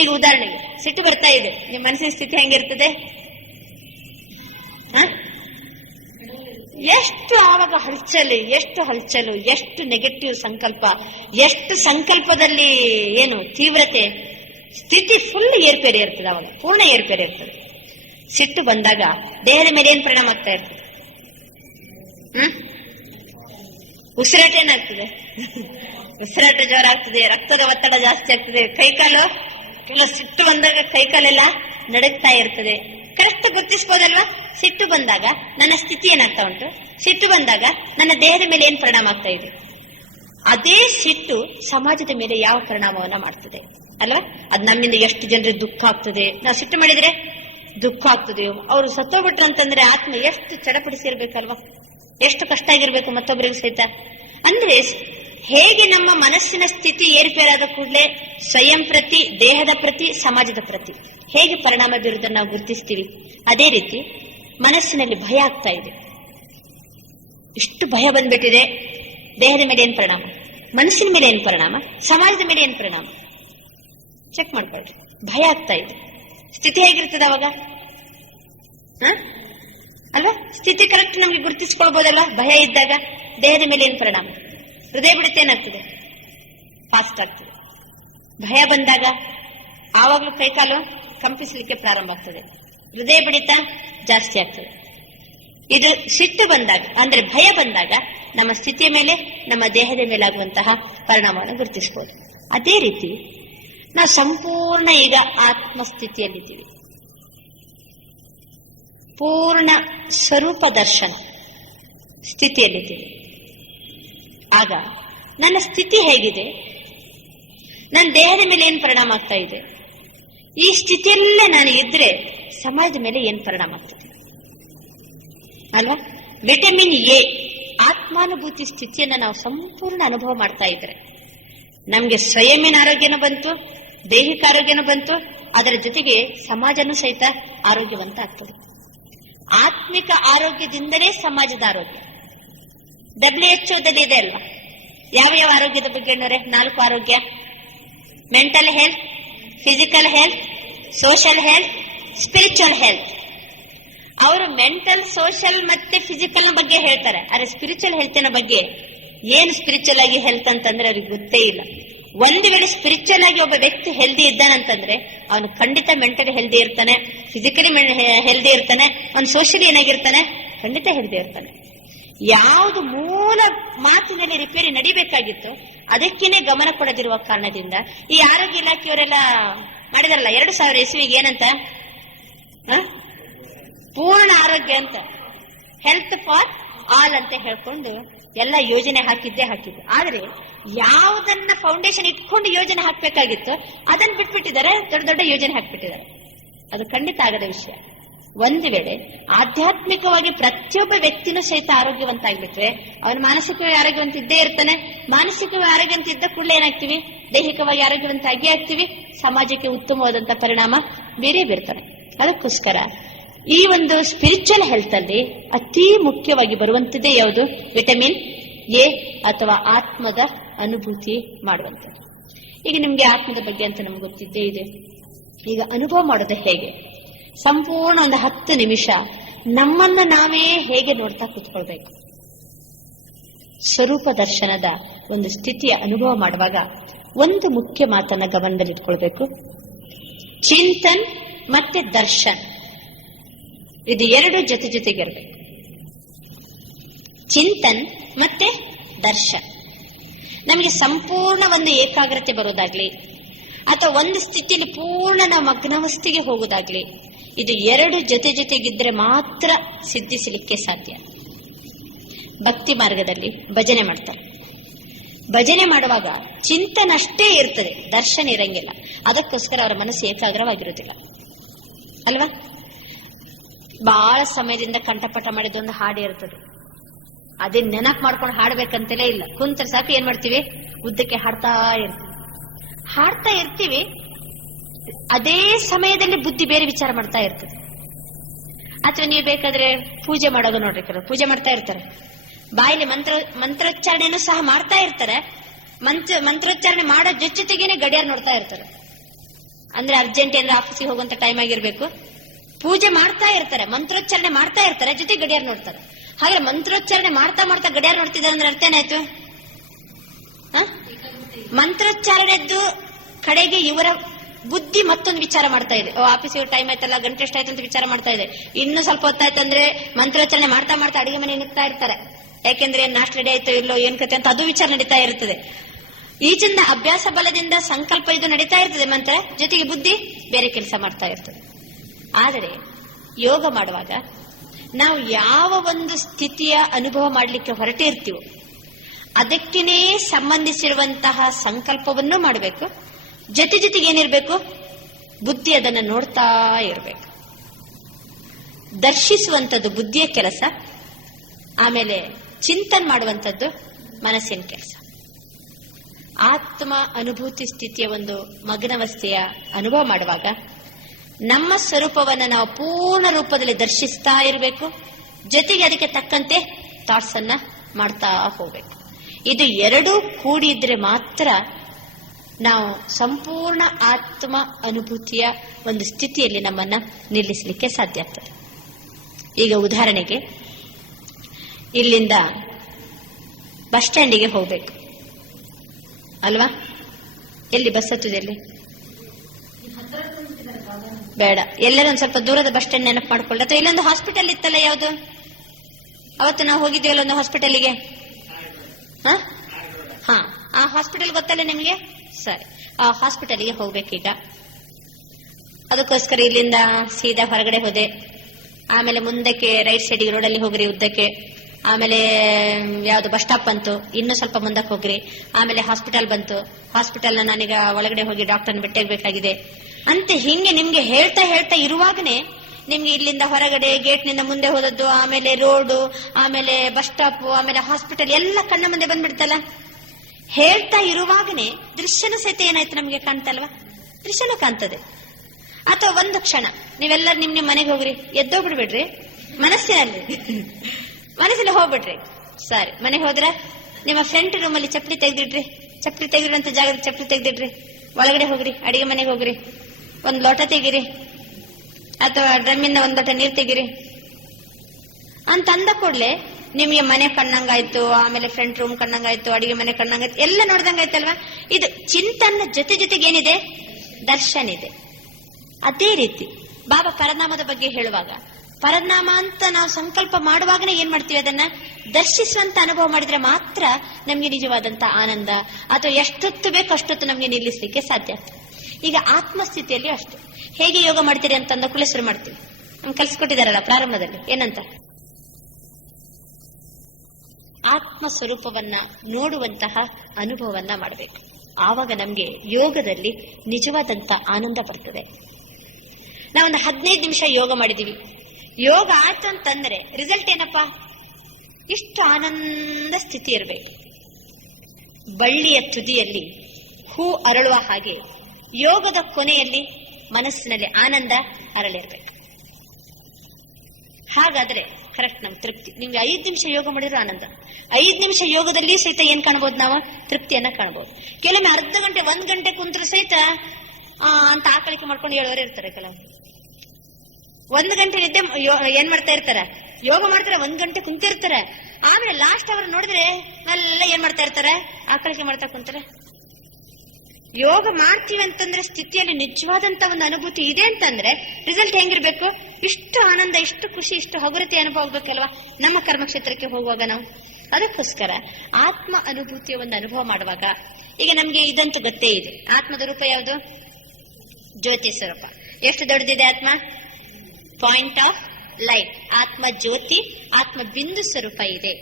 ಈಗ ಉದಾಹರಣೆಗೆ ಸಿಟ್ಟು ಬರ್ತಾ ಇದೆ, ನಿಮ್ಮ ಮನಸ್ಸಿನ ಸ್ಥಿತಿ ಹೆಂಗಿರ್ತದೆ? ಎಷ್ಟು ಆವಾಗ ಹಲ್ಚಲು, ಎಷ್ಟು ನೆಗೆಟಿವ್ ಸಂಕಲ್ಪ, ಎಷ್ಟು ಸಂಕಲ್ಪದಲ್ಲಿ ಏನು ತೀವ್ರತೆ, ಸ್ಥಿತಿ ಫುಲ್ ಏರ್ಪೇರೆ ಇರ್ತದೆ, ಅವಾಗ ಪೂರ್ಣ ಏರ್ಪೇರೆ ಇರ್ತದೆ. ಸಿಟ್ಟು ಬಂದಾಗ ದೇಹದ ಮೇಲೆ ಏನ್ ಪರಿಣಾಮ ಆಗ್ತಾ ಇರ್ತದೆ? ಉಸಿರಾಟ ಏನಾಗ್ತದೆ? ಉಸಿರಾಟ ಜೋರ ಆಗ್ತದೆ, ರಕ್ತದ ಒತ್ತಡ ಜಾಸ್ತಿ ಆಗ್ತದೆ, ಕೈಕಾಲು ಕೆಲವು ಸಿಟ್ಟು ಬಂದಾಗ ಕೈಕಾಲೆಲ್ಲ ನಡುಗ್ತಾ ಇರ್ತದೆ. ಕರೆಕ್ಟ್ ಗುರುತಿಸಬಹುದಲ್ವಾ? ಸಿಟ್ಟು ಬಂದಾಗ ನನ್ನ ಸ್ಥಿತಿ ಏನಾಗ್ತಾ ಉಂಟು, ಸಿಟ್ಟು ಬಂದಾಗ ನನ್ನ ದೇಹದ ಮೇಲೆ ಏನ್ ಪರಿಣಾಮ ಆಗ್ತಾ ಇದೆ. ಅದೇ ಸಿಟ್ಟು ಸಮಾಜದ ಮೇಲೆ ಯಾವ ಪರಿಣಾಮವನ್ನ ಮಾಡ್ತದೆ ಅಲ್ವಾ? ಅದ್ ನಮ್ಮಿಂದ ಎಷ್ಟು ಜನರಿಗೆ ದುಃಖ ಆಗ್ತದೆ. ನಾವು ಸಿಟ್ಟು ಮಾಡಿದ್ರೆ ದುಃಖ ಆಗ್ತದೆಯೋ, ಅವ್ರು ಸತ್ತೋಗ್ಬಿಟ್ರು ಅಂತಂದ್ರೆ ಆತ್ಮ ಎಷ್ಟು ಚಡಪಡಿಸಿರ್ಬೇಕಲ್ವಾ, ಎಷ್ಟು ಕಷ್ಟ ಆಗಿರ್ಬೇಕು ಮತ್ತೊಬ್ಬರಿಗೆ ಸಹಿತ. ಅಂದ್ರೆ ಹೇಗೆ ನಮ್ಮ ಮನಸ್ಸಿನ ಸ್ಥಿತಿ ಏರ್ಪೇರಾದ ಕೂಡಲೇ ಸ್ವಯಂ ಪ್ರತಿ, ದೇಹದ ಪ್ರತಿ, ಸಮಾಜದ ಪ್ರತಿ ಹೇಗೆ ಪರಿಣಾಮ ಬೀರುವುದನ್ನು ನಾವು ಗುರುತಿಸ್ತೀವಿ, ಅದೇ ರೀತಿ ಮನಸ್ಸಿನಲ್ಲಿ ಭಯ ಆಗ್ತಾ ಇದೆ. ಇಷ್ಟು ಭಯ ಬಂದ್ಬಿಟ್ಟಿದೆ, ದೇಹದ ಮೇಲೆ ಏನ್ ಪರಿಣಾಮ, ಮನಸ್ಸಿನ ಮೇಲೆ ಏನ್ ಪರಿಣಾಮ, ಸಮಾಜದ ಮೇಲೆ ಏನ್ ಪರಿಣಾಮ ಚೆಕ್ ಮಾಡ್ಕೊಳ್ರಿ. ಭಯ ಆಗ್ತಾ ಇದೆ, ಸ್ಥಿತಿ ಹೇಗಿರ್ತದೆ ಅವಾಗ ಅಲ್ವಾ? ಸ್ಥಿತಿ ಕರೆಕ್ಟ್ ನಮ್ಗೆ ಗುರುತಿಸ್ಕೊಳ್ಬೋದಲ್ಲ. ಭಯ ಇದ್ದಾಗ ದೇಹದ ಮೇಲೆ ಏನ್ ಪರಿಣಾಮ, ಹೃದಯ ಬಡಿತ ಏನಾಗ್ತದೆ, ಫಾಸ್ಟ್ ಆಗ್ತದೆ. ಭಯ ಬಂದಾಗ ಆವಾಗ್ಲೂ ಕೈಕಾಲು ಕಂಪಿಸಲಿಕ್ಕೆ ಪ್ರಾರಂಭ ಆಗ್ತದೆ, ಹೃದಯ ಬಡಿತ ಜಾಸ್ತಿ ಆಗ್ತದೆ. ಇದು ಸಿಟ್ಟು ಬಂದಾಗ, ಅಂದ್ರೆ ಭಯ ಬಂದಾಗ ನಮ್ಮ ಸ್ಥಿತಿಯ ಮೇಲೆ, ನಮ್ಮ ದೇಹದ ಮೇಲೆ ಆಗುವಂತಹ ಪರಿಣಾಮವನ್ನು ಗುರುತಿಸಬಹುದು. ಅದೇ ರೀತಿ ನಾವು ಸಂಪೂರ್ಣ ಈಗ ಆತ್ಮಸ್ಥಿತಿಯಲ್ಲಿದ್ದೀವಿ, ಪೂರ್ಣ ಸ್ವರೂಪ ದರ್ಶನ ಸ್ಥಿತಿಯಲ್ಲಿದ್ದೀವಿ. ಆಗ ನನ್ನ ಸ್ಥಿತಿ ಹೇಗಿದೆ, ನನ್ನ ದೇಹದ ಮೇಲೆ ಏನ್ ಪರಿಣಾಮ ಆಗ್ತಾ ಇದೆ, ಈ ಸ್ಥಿತಿಯಲ್ಲೇ ನಾನು ಇದ್ರೆ ಸಮಾಜದ ಮೇಲೆ ಏನ್ ಪರಿಣಾಮ ಆಗ್ತದೆ ಅಲ್ವಾ? ವಿಟಮಿನ್ ಎ ಆತ್ಮಾನುಭೂತಿ ಸ್ಥಿತಿಯನ್ನ ನಾವು ಸಂಪೂರ್ಣ ಅನುಭವ ಮಾಡ್ತಾ ಇದ್ರೆ ನಮ್ಗೆ ಸ್ವಯಂನ ಆರೋಗ್ಯನೂ ಬಂತು, ದೈಹಿಕ ಆರೋಗ್ಯನೂ ಬಂತು, ಅದರ ಜೊತೆಗೆ ಸಮಾಜನೂ ಸಹಿತ ಆರೋಗ್ಯವಂತ ಆಗ್ತದೆ. ಆತ್ಮಿಕ ಆರೋಗ್ಯದಿಂದಲೇ ಸಮಾಜದ ಆರೋಗ್ಯ. WHO ದಲ್ಲಿ ಇದೆ ಅಲ್ವಾ, ಯಾವ ಯಾವ ಆರೋಗ್ಯದ ಬಗ್ಗೆ ನೋಡ್ರೆ 4 ಆರೋಗ್ಯ: mental health, physical health, social health, spiritual health. ಅವರು ಮೆಂಟಲ್, ಸೋಷಿಯಲ್ ಮತ್ತೆ ಫಿಸಿಕಲ್ ನ ಬಗ್ಗೆ ಹೇಳ್ತಾರೆ, ಆದ್ರೆ ಸ್ಪಿರಿಚುವಲ್ ಹೆಲ್ತಿನ ಬಗ್ಗೆ ಏನು ಸ್ಪಿರಿಚುವಲ್ ಆಗಿ ಹೆಲ್ತ್ ಅಂತಂದ್ರೆ ಅವ್ರಿಗೆ ಗೊತ್ತೇ ಇಲ್ಲ. ಒಂದು ವೇಳೆ ಸ್ಪಿರಿಚುವಲ್ ಆಗಿ ಒಬ್ಬ ವ್ಯಕ್ತಿ ಹೆಲ್ದಿ ಇದ್ದಾನಂತಂದ್ರೆ ಅವನು ಖಂಡಿತ ಮೆಂಟಲಿ ಹೆಲ್ದಿ ಇರ್ತಾನೆ, ಫಿಸಿಕಲಿ ಹೆಲ್ದಿ ಇರ್ತಾನೆ, ಅವನು ಸೋಷಿಯಲಿ ಏನಾಗಿರ್ತಾನೆ, ಖಂಡಿತ ಹೆಲ್ದಿ ಇರ್ತಾನೆ. ಯಾವುದು ಮೂಲ ಮಾತಿನಲ್ಲಿ ರಿಪೇರಿ ನಡಿಬೇಕಾಗಿತ್ತು ಅದಕ್ಕೇನೆ ಗಮನ ಕೊಡದಿರುವ ಕಾರಣದಿಂದ ಈ ಆರೋಗ್ಯ ಇಲಾಖೆಯವರೆಲ್ಲ ಮಾಡಿದಾರಲ್ಲ 2000 ಇಸ್ವಿಗೆ ಏನಂತ, ಪೂರ್ಣ ಆರೋಗ್ಯ ಅಂತ, ಹೆಲ್ತ್ ಫಾರ್ ಆಲ್ ಅಂತ ಹೇಳ್ಕೊಂಡು ಎಲ್ಲ ಯೋಜನೆ ಹಾಕಿದ್ದು. ಆದ್ರೆ ಯಾವುದನ್ನ ಫೌಂಡೇಶನ್ ಇಟ್ಕೊಂಡು ಯೋಜನೆ ಹಾಕ್ಬೇಕಾಗಿತ್ತು ಅದನ್ನ ಬಿಟ್ಬಿಟ್ಟಿದ್ದಾರೆ, ದೊಡ್ಡ ದೊಡ್ಡ ಯೋಜನೆ ಹಾಕ್ಬಿಟ್ಟಿದ್ದಾರೆ. ಅದು ಖಂಡಿತ ಆಗದ ವಿಷಯ. ಒಂದು ವೇಳೆ ಆಧ್ಯಾತ್ಮಿಕವಾಗಿ ಪ್ರತಿಯೊಬ್ಬ ವ್ಯಕ್ತಿನೂ ಸಹಿತ ಆರೋಗ್ಯವಂತ ಆಗ್ಬಿಟ್ರೆ ಅವನು ಮಾನಸಿಕವಾಗಿ ಆರೋಗ್ಯವಂತ ಇದ್ದೇ ಇರ್ತಾನೆ. ಮಾನಸಿಕವಾಗಿ ಆರೋಗ್ಯವಂತ ಇದ್ದ ಕೂಡಲೇ ಏನಾಗ್ತೀವಿ, ದೈಹಿಕವಾಗಿ ಆರೋಗ್ಯವಂತ ಆಗೇ ಆಗ್ತೀವಿ, ಸಮಾಜಕ್ಕೆ ಉತ್ತಮವಾದಂತಹ ಪರಿಣಾಮ ಬೇರೆ ಬೀರ್ತಾನೆ. ಅದಕ್ಕೋಸ್ಕರ ಈ ಒಂದು ಸ್ಪಿರಿಚುವಲ್ ಹೆಲ್ತ್ ಅಲ್ಲಿ ಅತಿ ಮುಖ್ಯವಾಗಿ ಬರುವಂತದ್ದೇ ಯಾವುದು, ವಿಟಮಿನ್ ಎ ಅಥವಾ ಆತ್ಮದ ಅನುಭೂತಿ ಮಾಡುವಂಥದ್ದು. ಈಗ ನಿಮ್ಗೆ ಆತ್ಮದ ಬಗ್ಗೆ ಅಂತ ನಮ್ಗೆ ಗೊತ್ತಿದ್ದೇ ಇದೆ. ಈಗ ಅನುಭವ ಮಾಡೋದು ಹೇಗೆ, ಸಂಪೂರ್ಣ ಒಂದು 10 ನಿಮಿಷ ನಮ್ಮನ್ನ ನಾವೇ ಹೇಗೆ ನೋಡ್ತಾ ಕೂತ್ಕೊಳ್ಬೇಕು. ಸ್ವರೂಪ ದರ್ಶನದ ಒಂದು ಸ್ಥಿತಿಯ ಅನುಭವ ಮಾಡುವಾಗ ಒಂದು ಮುಖ್ಯ ಮಾತನ್ನ ಗಮನದಲ್ಲಿಟ್ಕೊಳ್ಬೇಕು. ಚಿಂತನ್ ಮತ್ತೆ ದರ್ಶನ್, ಇದು ಎರಡು ಜೊತೆಗಿರಬೇಕು. ಚಿಂತನ್ ಮತ್ತೆ ದರ್ಶನ್. ನಮಗೆ ಸಂಪೂರ್ಣ ಒಂದು ಏಕಾಗ್ರತೆ ಬರೋದಾಗ್ಲಿ ಅಥವಾ ಒಂದು ಸ್ಥಿತಿಯಲ್ಲಿ ಪೂರ್ಣ ನಾವು ಮಗ್ನಾವಸ್ಥೆಗೆ ಹೋಗೋದಾಗ್ಲಿ, ಇದು ಎರಡು ಜೊತೆಗಿದ್ರೆ ಮಾತ್ರ ಸಿದ್ಧಿಸಲಿಕ್ಕೆ ಸಾಧ್ಯ. ಭಕ್ತಿ ಮಾರ್ಗದಲ್ಲಿ ಭಜನೆ ಮಾಡ್ತಾರೆ. ಭಜನೆ ಮಾಡುವಾಗ ಚಿಂತನೆ ಅಷ್ಟೇ ಇರ್ತದೆ, ದರ್ಶನ ಇರಂಗಿಲ್ಲ. ಅದಕ್ಕೋಸ್ಕರ ಅವರ ಮನಸ್ಸು ಏಕಾಗ್ರವಾಗಿರುವುದಿಲ್ಲ ಅಲ್ವಾ. ಬಹಳ ಸಮಯದಿಂದ ಕಂಠಪಾಠ ಮಾಡಿದೊಂದು ಹಾಡು ಇರ್ತದೆ, ಅದೇ ನೆನಪು ಮಾಡ್ಕೊಂಡು ಹಾಡ್ಬೇಕಂತಲೇ ಇಲ್ಲ. ಕುಂತ್ರ ಸಾಕು ಏನ್ ಮಾಡ್ತೀವಿ, ಉದ್ದಕ್ಕೆ ಹಾಡ್ತಾ ಇರ್ತೀವಿ. ಅದೇ ಸಮಯದಲ್ಲಿ ಬುದ್ಧಿ ಬೇರೆ ವಿಚಾರ ಮಾಡ್ತಾ ಇರ್ತದೆ. ಅಥವಾ ನೀವು ಬೇಕಾದ್ರೆ ಪೂಜೆ ಮಾಡೋದು ನೋಡ್ರಿ, ಪೂಜೆ ಮಾಡ್ತಾ ಇರ್ತಾರೆ, ಬಾಯಲ್ಲಿ ಮಂತ್ರೋಚ್ಚಾರಣೆಯನ್ನು ಸಹ ಮಾಡ್ತಾ ಇರ್ತಾರೆ. ಮಂತ್ರೋಚ್ಚಾರಣೆ ಮಾಡೋ ಜೊತೆಗೇನೆ ಗಡಿಯಾರ ನೋಡ್ತಾ ಇರ್ತಾರೆ. ಅಂದ್ರೆ ಅರ್ಜೆಂಟ್ ಏನಾದ್ರೆ ಆಫೀಸಿಗೆ ಹೋಗುವಂತ ಟೈಮ್ ಆಗಿರ್ಬೇಕು, ಪೂಜೆ ಮಾಡ್ತಾ ಇರ್ತಾರೆ, ಮಂತ್ರೋಚ್ಚಾರಣೆ ಮಾಡ್ತಾ ಇರ್ತಾರೆ, ಜೊತೆ ಗಡಿಯಾರ ನೋಡ್ತಾರೆ. ಹಾಗೆ ಮಂತ್ರೋಚ್ಚಾರಣೆ ಮಾಡ್ತಾ ಗಡಿಯಾರ ನೋಡ್ತಿದ್ದಾರೆ ಅಂದ್ರೆ ಅರ್ಥ ಏನಾಯ್ತು? ಮಂತ್ರೋಚ್ಚಾರಣೆದ್ದು ಕಡೆಗೆ ಇವರ ಬುದ್ಧಿ ಮತ್ತೊಂದು ವಿಚಾರ ಮಾಡ್ತಾ ಇದೆ. ಆಫೀಸಿಗೆ ಟೈಮ್ ಆಯ್ತಲ್ಲ, ಗಂಟೆ ಎಷ್ಟಾಯ್ತು ಅಂತ ವಿಚಾರ ಮಾಡ್ತಾ ಇದೆ. ಇನ್ನು ಸ್ವಲ್ಪ ಹೊತ್ತಾಯ್ತಂದ್ರೆ ಮಂತ್ರೋಚ್ಚಾರಣೆ ಮಾಡ್ತಾ ಅಡಿಗೆ ಮನೆ ನಿಂತಾ ಇರ್ತಾರೆ. ಯಾಕೆಂದ್ರೆ ನಾಷ್ಟ ರೆಡಿ ಆಯ್ತೋ ಇಲ್ಲೋ, ಏನ್ ಕತೆ ಅಂತ ಅದು ವಿಚಾರ ನಡೀತಾ ಇರ್ತದೆ. ಈಚಿಂದ ಅಭ್ಯಾಸ ಬಲದಿಂದ ಸಂಕಲ್ಪ ಇದು ನಡೀತಾ ಇರ್ತದೆ, ಮಂತ್ರ ಜೊತೆಗೆ ಬುದ್ಧಿ ಬೇರೆ ಕೆಲಸ ಮಾಡ್ತಾ ಇರ್ತದೆ. ಆದರೆ ಯೋಗ ಮಾಡುವಾಗ ನಾವು ಯಾವ ಒಂದು ಸ್ಥಿತಿಯ ಅನುಭವ ಮಾಡಲಿಕ್ಕೆ ಹೊರಟಿರ್ತೀವೋ ಅದಕ್ಕೇನೆ ಸಂಬಂಧಿಸಿರುವಂತಹ ಸಂಕಲ್ಪವನ್ನು ಮಾಡಬೇಕು. ಜೊತೆಗೆ ಏನಿರ್ಬೇಕು, ಬುದ್ಧಿ ಅದನ್ನು ನೋಡ್ತಾ ಇರಬೇಕು. ದರ್ಶಿಸುವಂಥದ್ದು ಬುದ್ಧಿಯ ಕೆಲಸ, ಆಮೇಲೆ ಚಿಂತನೆ ಮಾಡುವಂಥದ್ದು ಮನಸ್ಸಿನ ಕೆಲಸ. ಆತ್ಮ ಅನುಭೂತಿ ಸ್ಥಿತಿಯ ಒಂದು ಮಗ್ನಾವಸ್ಥೆಯ ಅನುಭವ ಮಾಡುವಾಗ ನಮ್ಮ ಸ್ವರೂಪವನ್ನು ನಾವು ಪೂರ್ಣ ರೂಪದಲ್ಲಿ ದರ್ಶಿಸ್ತಾ ಇರಬೇಕು. ಜೊತೆಗೆ ಅದಕ್ಕೆ ತಕ್ಕಂತೆ ಥಾಟ್ಸ್ ಅನ್ನ ಮಾಡ್ತಾ ಹೋಗ್ಬೇಕು. ಇದು ಎರಡೂ ಕೂಡಿದ್ರೆ ಮಾತ್ರ ನಾವು ಸಂಪೂರ್ಣ ಆತ್ಮ ಅನುಭೂತಿಯ ಒಂದು ಸ್ಥಿತಿಯಲ್ಲಿ ನಮ್ಮನ್ನ ನಿಲ್ಲಿಸಲಿಕ್ಕೆ ಸಾಧ್ಯ ಆಗ್ತದೆ. ಈಗ ಉದಾಹರಣೆಗೆ ಇಲ್ಲಿಂದ ಬಸ್ ಸ್ಟ್ಯಾಂಡಿಗೆ ಹೋಗ್ಬೇಕು ಅಲ್ವಾ? ಎಲ್ಲಿ ಬಸ್ ಹತ್ತುದೆಲ್ಲಿ ಬೇಡ, ಎಲ್ಲರೂ ಒಂದ್ ಸ್ವಲ್ಪ ದೂರದ ಬಸ್ ಸ್ಟ್ಯಾಂಡ್ ನೆನಪು ಮಾಡ್ಕೊಳ್ಳಿ. ಅಥವಾ ಇಲ್ಲೊಂದು ಹಾಸ್ಪಿಟಲ್ ಇತ್ತಲ್ಲ, ಯಾವುದು ಅವತ್ತು ನಾವು ಹೋಗಿದ್ದೇವಲ್ಲ ಒಂದು ಹಾಸ್ಪಿಟಲ್ಗೆ, ಆ ಹಾಸ್ಪಿಟಲ್ ಗೊತ್ತಲ್ಲ ನಿಮ್ಗೆ? ಸರಿ, ಆ ಹಾಸ್ಪಿಟಲ್ಗೆ ಹೋಗ್ಬೇಕೀಗ. ಅದಕ್ಕೋಸ್ಕರ ಇಲ್ಲಿಂದ ಸೀದಾ ಹೊರಗಡೆ ಹೋದೆ. ಆಮೇಲೆ ಮುಂದಕ್ಕೆ ರೈಟ್ ಸೈಡಿಗೆ ರೋಡಲ್ಲಿ ಹೋಗ್ರಿ ಉದ್ದಕ್ಕೆ. ಆಮೇಲೆ ಯಾವ್ದು ಬಸ್ ಸ್ಟಾಪ್ ಬಂತು, ಇನ್ನು ಸ್ವಲ್ಪ ಮುಂದಕ್ಕೆ ಹೋಗ್ರಿ. ಆಮೇಲೆ ಹಾಸ್ಪಿಟಲ್ ಬಂತು. ಹಾಸ್ಪಿಟಲ್ನ ನಾನೀಗ ಒಳಗಡೆ ಹೋಗಿ ಡಾಕ್ಟರ್ನ ಭೇಟಿಯಾಗಬೇಕಾಗಿದೆ ಅಂತ ಹಿಂಗೆ ನಿಮ್ಗೆ ಹೇಳ್ತಾ ಇರುವಾಗನೇ ನಿಮ್ಗೆ ಇಲ್ಲಿಂದ ಹೊರಗಡೆ ಗೇಟ್ನಿಂದ ಮುಂದೆ ಹೋದದ್ದು, ಆಮೇಲೆ ರೋಡು, ಆಮೇಲೆ ಬಸ್ ಸ್ಟಾಪ್, ಆಮೇಲೆ ಹಾಸ್ಪಿಟಲ್ ಎಲ್ಲ ಕಣ್ಣ ಮುಂದೆ ಬಂದ್ಬಿಡ್ತಲ್ಲ. ಹೇಳ್ತಾ ಇರುವಾಗನೇ ದೃಶ್ಯನ ಸಹಿತ ಏನಾಯ್ತು ನಮ್ಗೆ ಕಾಣ್ತಲ್ವಾ? ದೃಶ್ಯನೂ ಕಾಣ್ತದೆ. ಅಥವಾ ಒಂದು ಕ್ಷಣ ನೀವೆಲ್ಲರೂ ನಿಮ್ ಮನೆಗೆ ಹೋಗ್ರಿ, ಎದ್ದೋಗ್ಬಿಡ್ಬಿಡ್ರಿ, ಮನಸ್ಸಲ್ಲಿ ಹೋಗ್ಬಿಡ್ರಿ. ಸರಿ, ಮನೆಗೆ ಹೋದ್ರ ನಿಮ್ಮ ಫ್ರಂಟ್ ರೂಮ್ ಅಲ್ಲಿ ಚಪ್ಪಲಿ ತೆಗೆದಿಡುವಂತ ಜಾಗದಲ್ಲಿ ಚಪ್ಪಲಿ ತೆಗೆದಿಡ್ರಿ. ಒಳಗಡೆ ಹೋಗ್ರಿ, ಅಡಿಗೆ ಮನೆಗೆ ಹೋಗ್ರಿ, ಒಂದ್ ಲೋಟ ತೆಗಿರಿ ಅಥವಾ ಡ್ರಮ್ಮಿಂದ ಒಂದ್ ಲೋಟ ನೀರ್ ತೆಗಿರಿ ಅಂತ ಅಂದ ಕೂಡ್ಲೆ ನಿಮ್ಗೆ ಮನೆ ಕಣ್ಣಂಗಾಯ್ತು, ಆಮೇಲೆ ಫ್ರಂಟ್ ರೂಮ್ ಕಣ್ಣಂಗಾಯ್ತು, ಅಡಿಗೆ ಮನೆ ಕಣ್ಣಂಗಾಯ್ತು, ಎಲ್ಲ ನೋಡ್ದಂಗಾಯ್ತಲ್ವಾ? ಇದು ಚಿಂತನ ಜೊತೆಗೆ ಏನಿದೆ, ದರ್ಶನ ಇದೆ. ಅದೇ ರೀತಿ ಬಾಬಾ ಪರನಾಮದ ಬಗ್ಗೆ ಹೇಳುವಾಗ, ಪರನಾಮ ಅಂತ ನಾವು ಸಂಕಲ್ಪ ಮಾಡುವಾಗನೇ ಏನ್ ಮಾಡ್ತೀವಿ, ಅದನ್ನ ದರ್ಶಿಸುವಂತ ಅನುಭವ ಮಾಡಿದ್ರೆ ಮಾತ್ರ ನಮ್ಗೆ ನಿಜವಾದಂತ ಆನಂದ ಅಥವಾ ಎಷ್ಟೊತ್ತು ಬೇಕು ಅಷ್ಟೊತ್ತು ನಮ್ಗೆ ನಿಲ್ಲಿಸಲಿಕ್ಕೆ ಸಾಧ್ಯ ಆಗ್ತದೆ. ಈಗ ಆತ್ಮಸ್ಥಿತಿಯಲ್ಲಿ ಅಷ್ಟೇ. ಹೇಗೆ ಯೋಗ ಮಾಡ್ತೀರಿ ಅಂತಂದ ಕೂಡಲೇ ಶುರು ಮಾಡ್ತೀವಿ. ನಮ್ಗೆ ಕಲಿಸ್ಕೊಟ್ಟಿದಾರಲ್ಲ ಪ್ರಾರಂಭದಲ್ಲಿ, ಏನಂತ ಆತ್ಮ ಸ್ವರೂಪವನ್ನ ನೋಡುವಂತಹ ಅನುಭವವನ್ನ ಮಾಡಬೇಕು. ಆವಾಗ ನಮ್ಗೆ ಯೋಗದಲ್ಲಿ ನಿಜವಾದಂತ ಆನಂದ ಬರ್ತದೆ. ನಾವೊಂದು 15 ನಿಮಿಷ ಯೋಗ ಮಾಡಿದೀವಿ, ಯೋಗ ಆಯ್ತು ಅಂತಂದ್ರೆ ರಿಸಲ್ಟ್ ಏನಪ್ಪಾ? ಇಷ್ಟು ಆನಂದ ಸ್ಥಿತಿ ಇರಬೇಕು. ಬಳ್ಳಿಯ ತುದಿಯಲ್ಲಿ ಹೂ ಅರಳುವ ಹಾಗೆ ಯೋಗದ ಕೊನೆಯಲ್ಲಿ ಮನಸ್ಸಿನಲ್ಲಿ ಆನಂದ ಅರಳಿರ್ಬೇಕು. ಹಾಗಾದ್ರೆ ಕರೆಕ್ಟ್ ನಮ್ ತೃಪ್ತಿ. ನಿಮ್ಗೆ 5 ನಿಮಿಷ ಯೋಗ ಮಾಡಿದ್ರು ಆನಂದ, 5 ನಿಮಿಷ ಯೋಗದಲ್ಲಿ ಸಹಿತ ಏನ್ ಕಾಣಬಹುದು, ನಾವು ತೃಪ್ತಿಯನ್ನ ಕಾಣಬಹುದು. ಕೆಲವೊಮ್ಮೆ ಅರ್ಧ ಗಂಟೆ 1 ಗಂಟೆ ಕುಂತ್ರು ಸಹಿತ ಅಂತ ಆಕಳಿಕೆ ಮಾಡ್ಕೊಂಡು ಹೇಳೋರು ಇರ್ತಾರೆ. ಕೆಲವು 1 ಗಂಟೆ ನಿದ್ದೆ ಏನ್ ಮಾಡ್ತಾ ಇರ್ತಾರೆ, ಯೋಗ ಮಾಡ್ತಾರೆ, 1 ಗಂಟೆ ಕುಂತಿರ್ತಾರೆ. ಆಮೇಲೆ ಲಾಸ್ಟ್ ಅವರ್ ನೋಡಿದ್ರೆ ಎಲ್ಲ ಏನ್ ಮಾಡ್ತಾ ಇರ್ತಾರೆ, ಆಕಳಿಕೆ ಮಾಡ್ತಾ ಕುಂತಾರೆ. ಯೋಗ ಮಾಡ್ತೀವಿ ಅಂತಂದ್ರೆ ಸ್ಥಿತಿಯಲ್ಲಿ ನಿಜವಾದಂತ ಒಂದು ಅನುಭೂತಿ ಇದೆ ಅಂತಂದ್ರೆ ರಿಸಲ್ಟ್ ಹೆಂಗಿರ್ಬೇಕು? ಇಷ್ಟು ಆನಂದ, ಇಷ್ಟು ಖುಷಿ, ಇಷ್ಟು ಹಗುರತೆ ಅನುಭವ ಆಗ್ಬೇಕಲ್ವಾ ನಮ್ಮ ಕರ್ಮಕ್ಷೇತ್ರಕ್ಕೆ ಹೋಗುವಾಗ ನಾವು. ಅದಕ್ಕೋಸ್ಕರ ಆತ್ಮ ಅನುಭೂತಿಯ ಒಂದು ಅನುಭವ ಮಾಡುವಾಗ ಈಗ ನಮ್ಗೆ ಇದಂತೂ ಗೊತ್ತೇ ಇದೆ. ಆತ್ಮದ ರೂಪ ಯಾವುದು? ಜ್ಯೋತಿ ಸ್ವರೂಪ. ಎಷ್ಟು ದೊಡ್ಡದಿದೆ ಆತ್ಮ? Point of light. ಆತ್ಮ ಜ್ಯೋತಿ, ಆತ್ಮ ಬಿಂದು ಸ್ವರೂಪ ಇದೆ.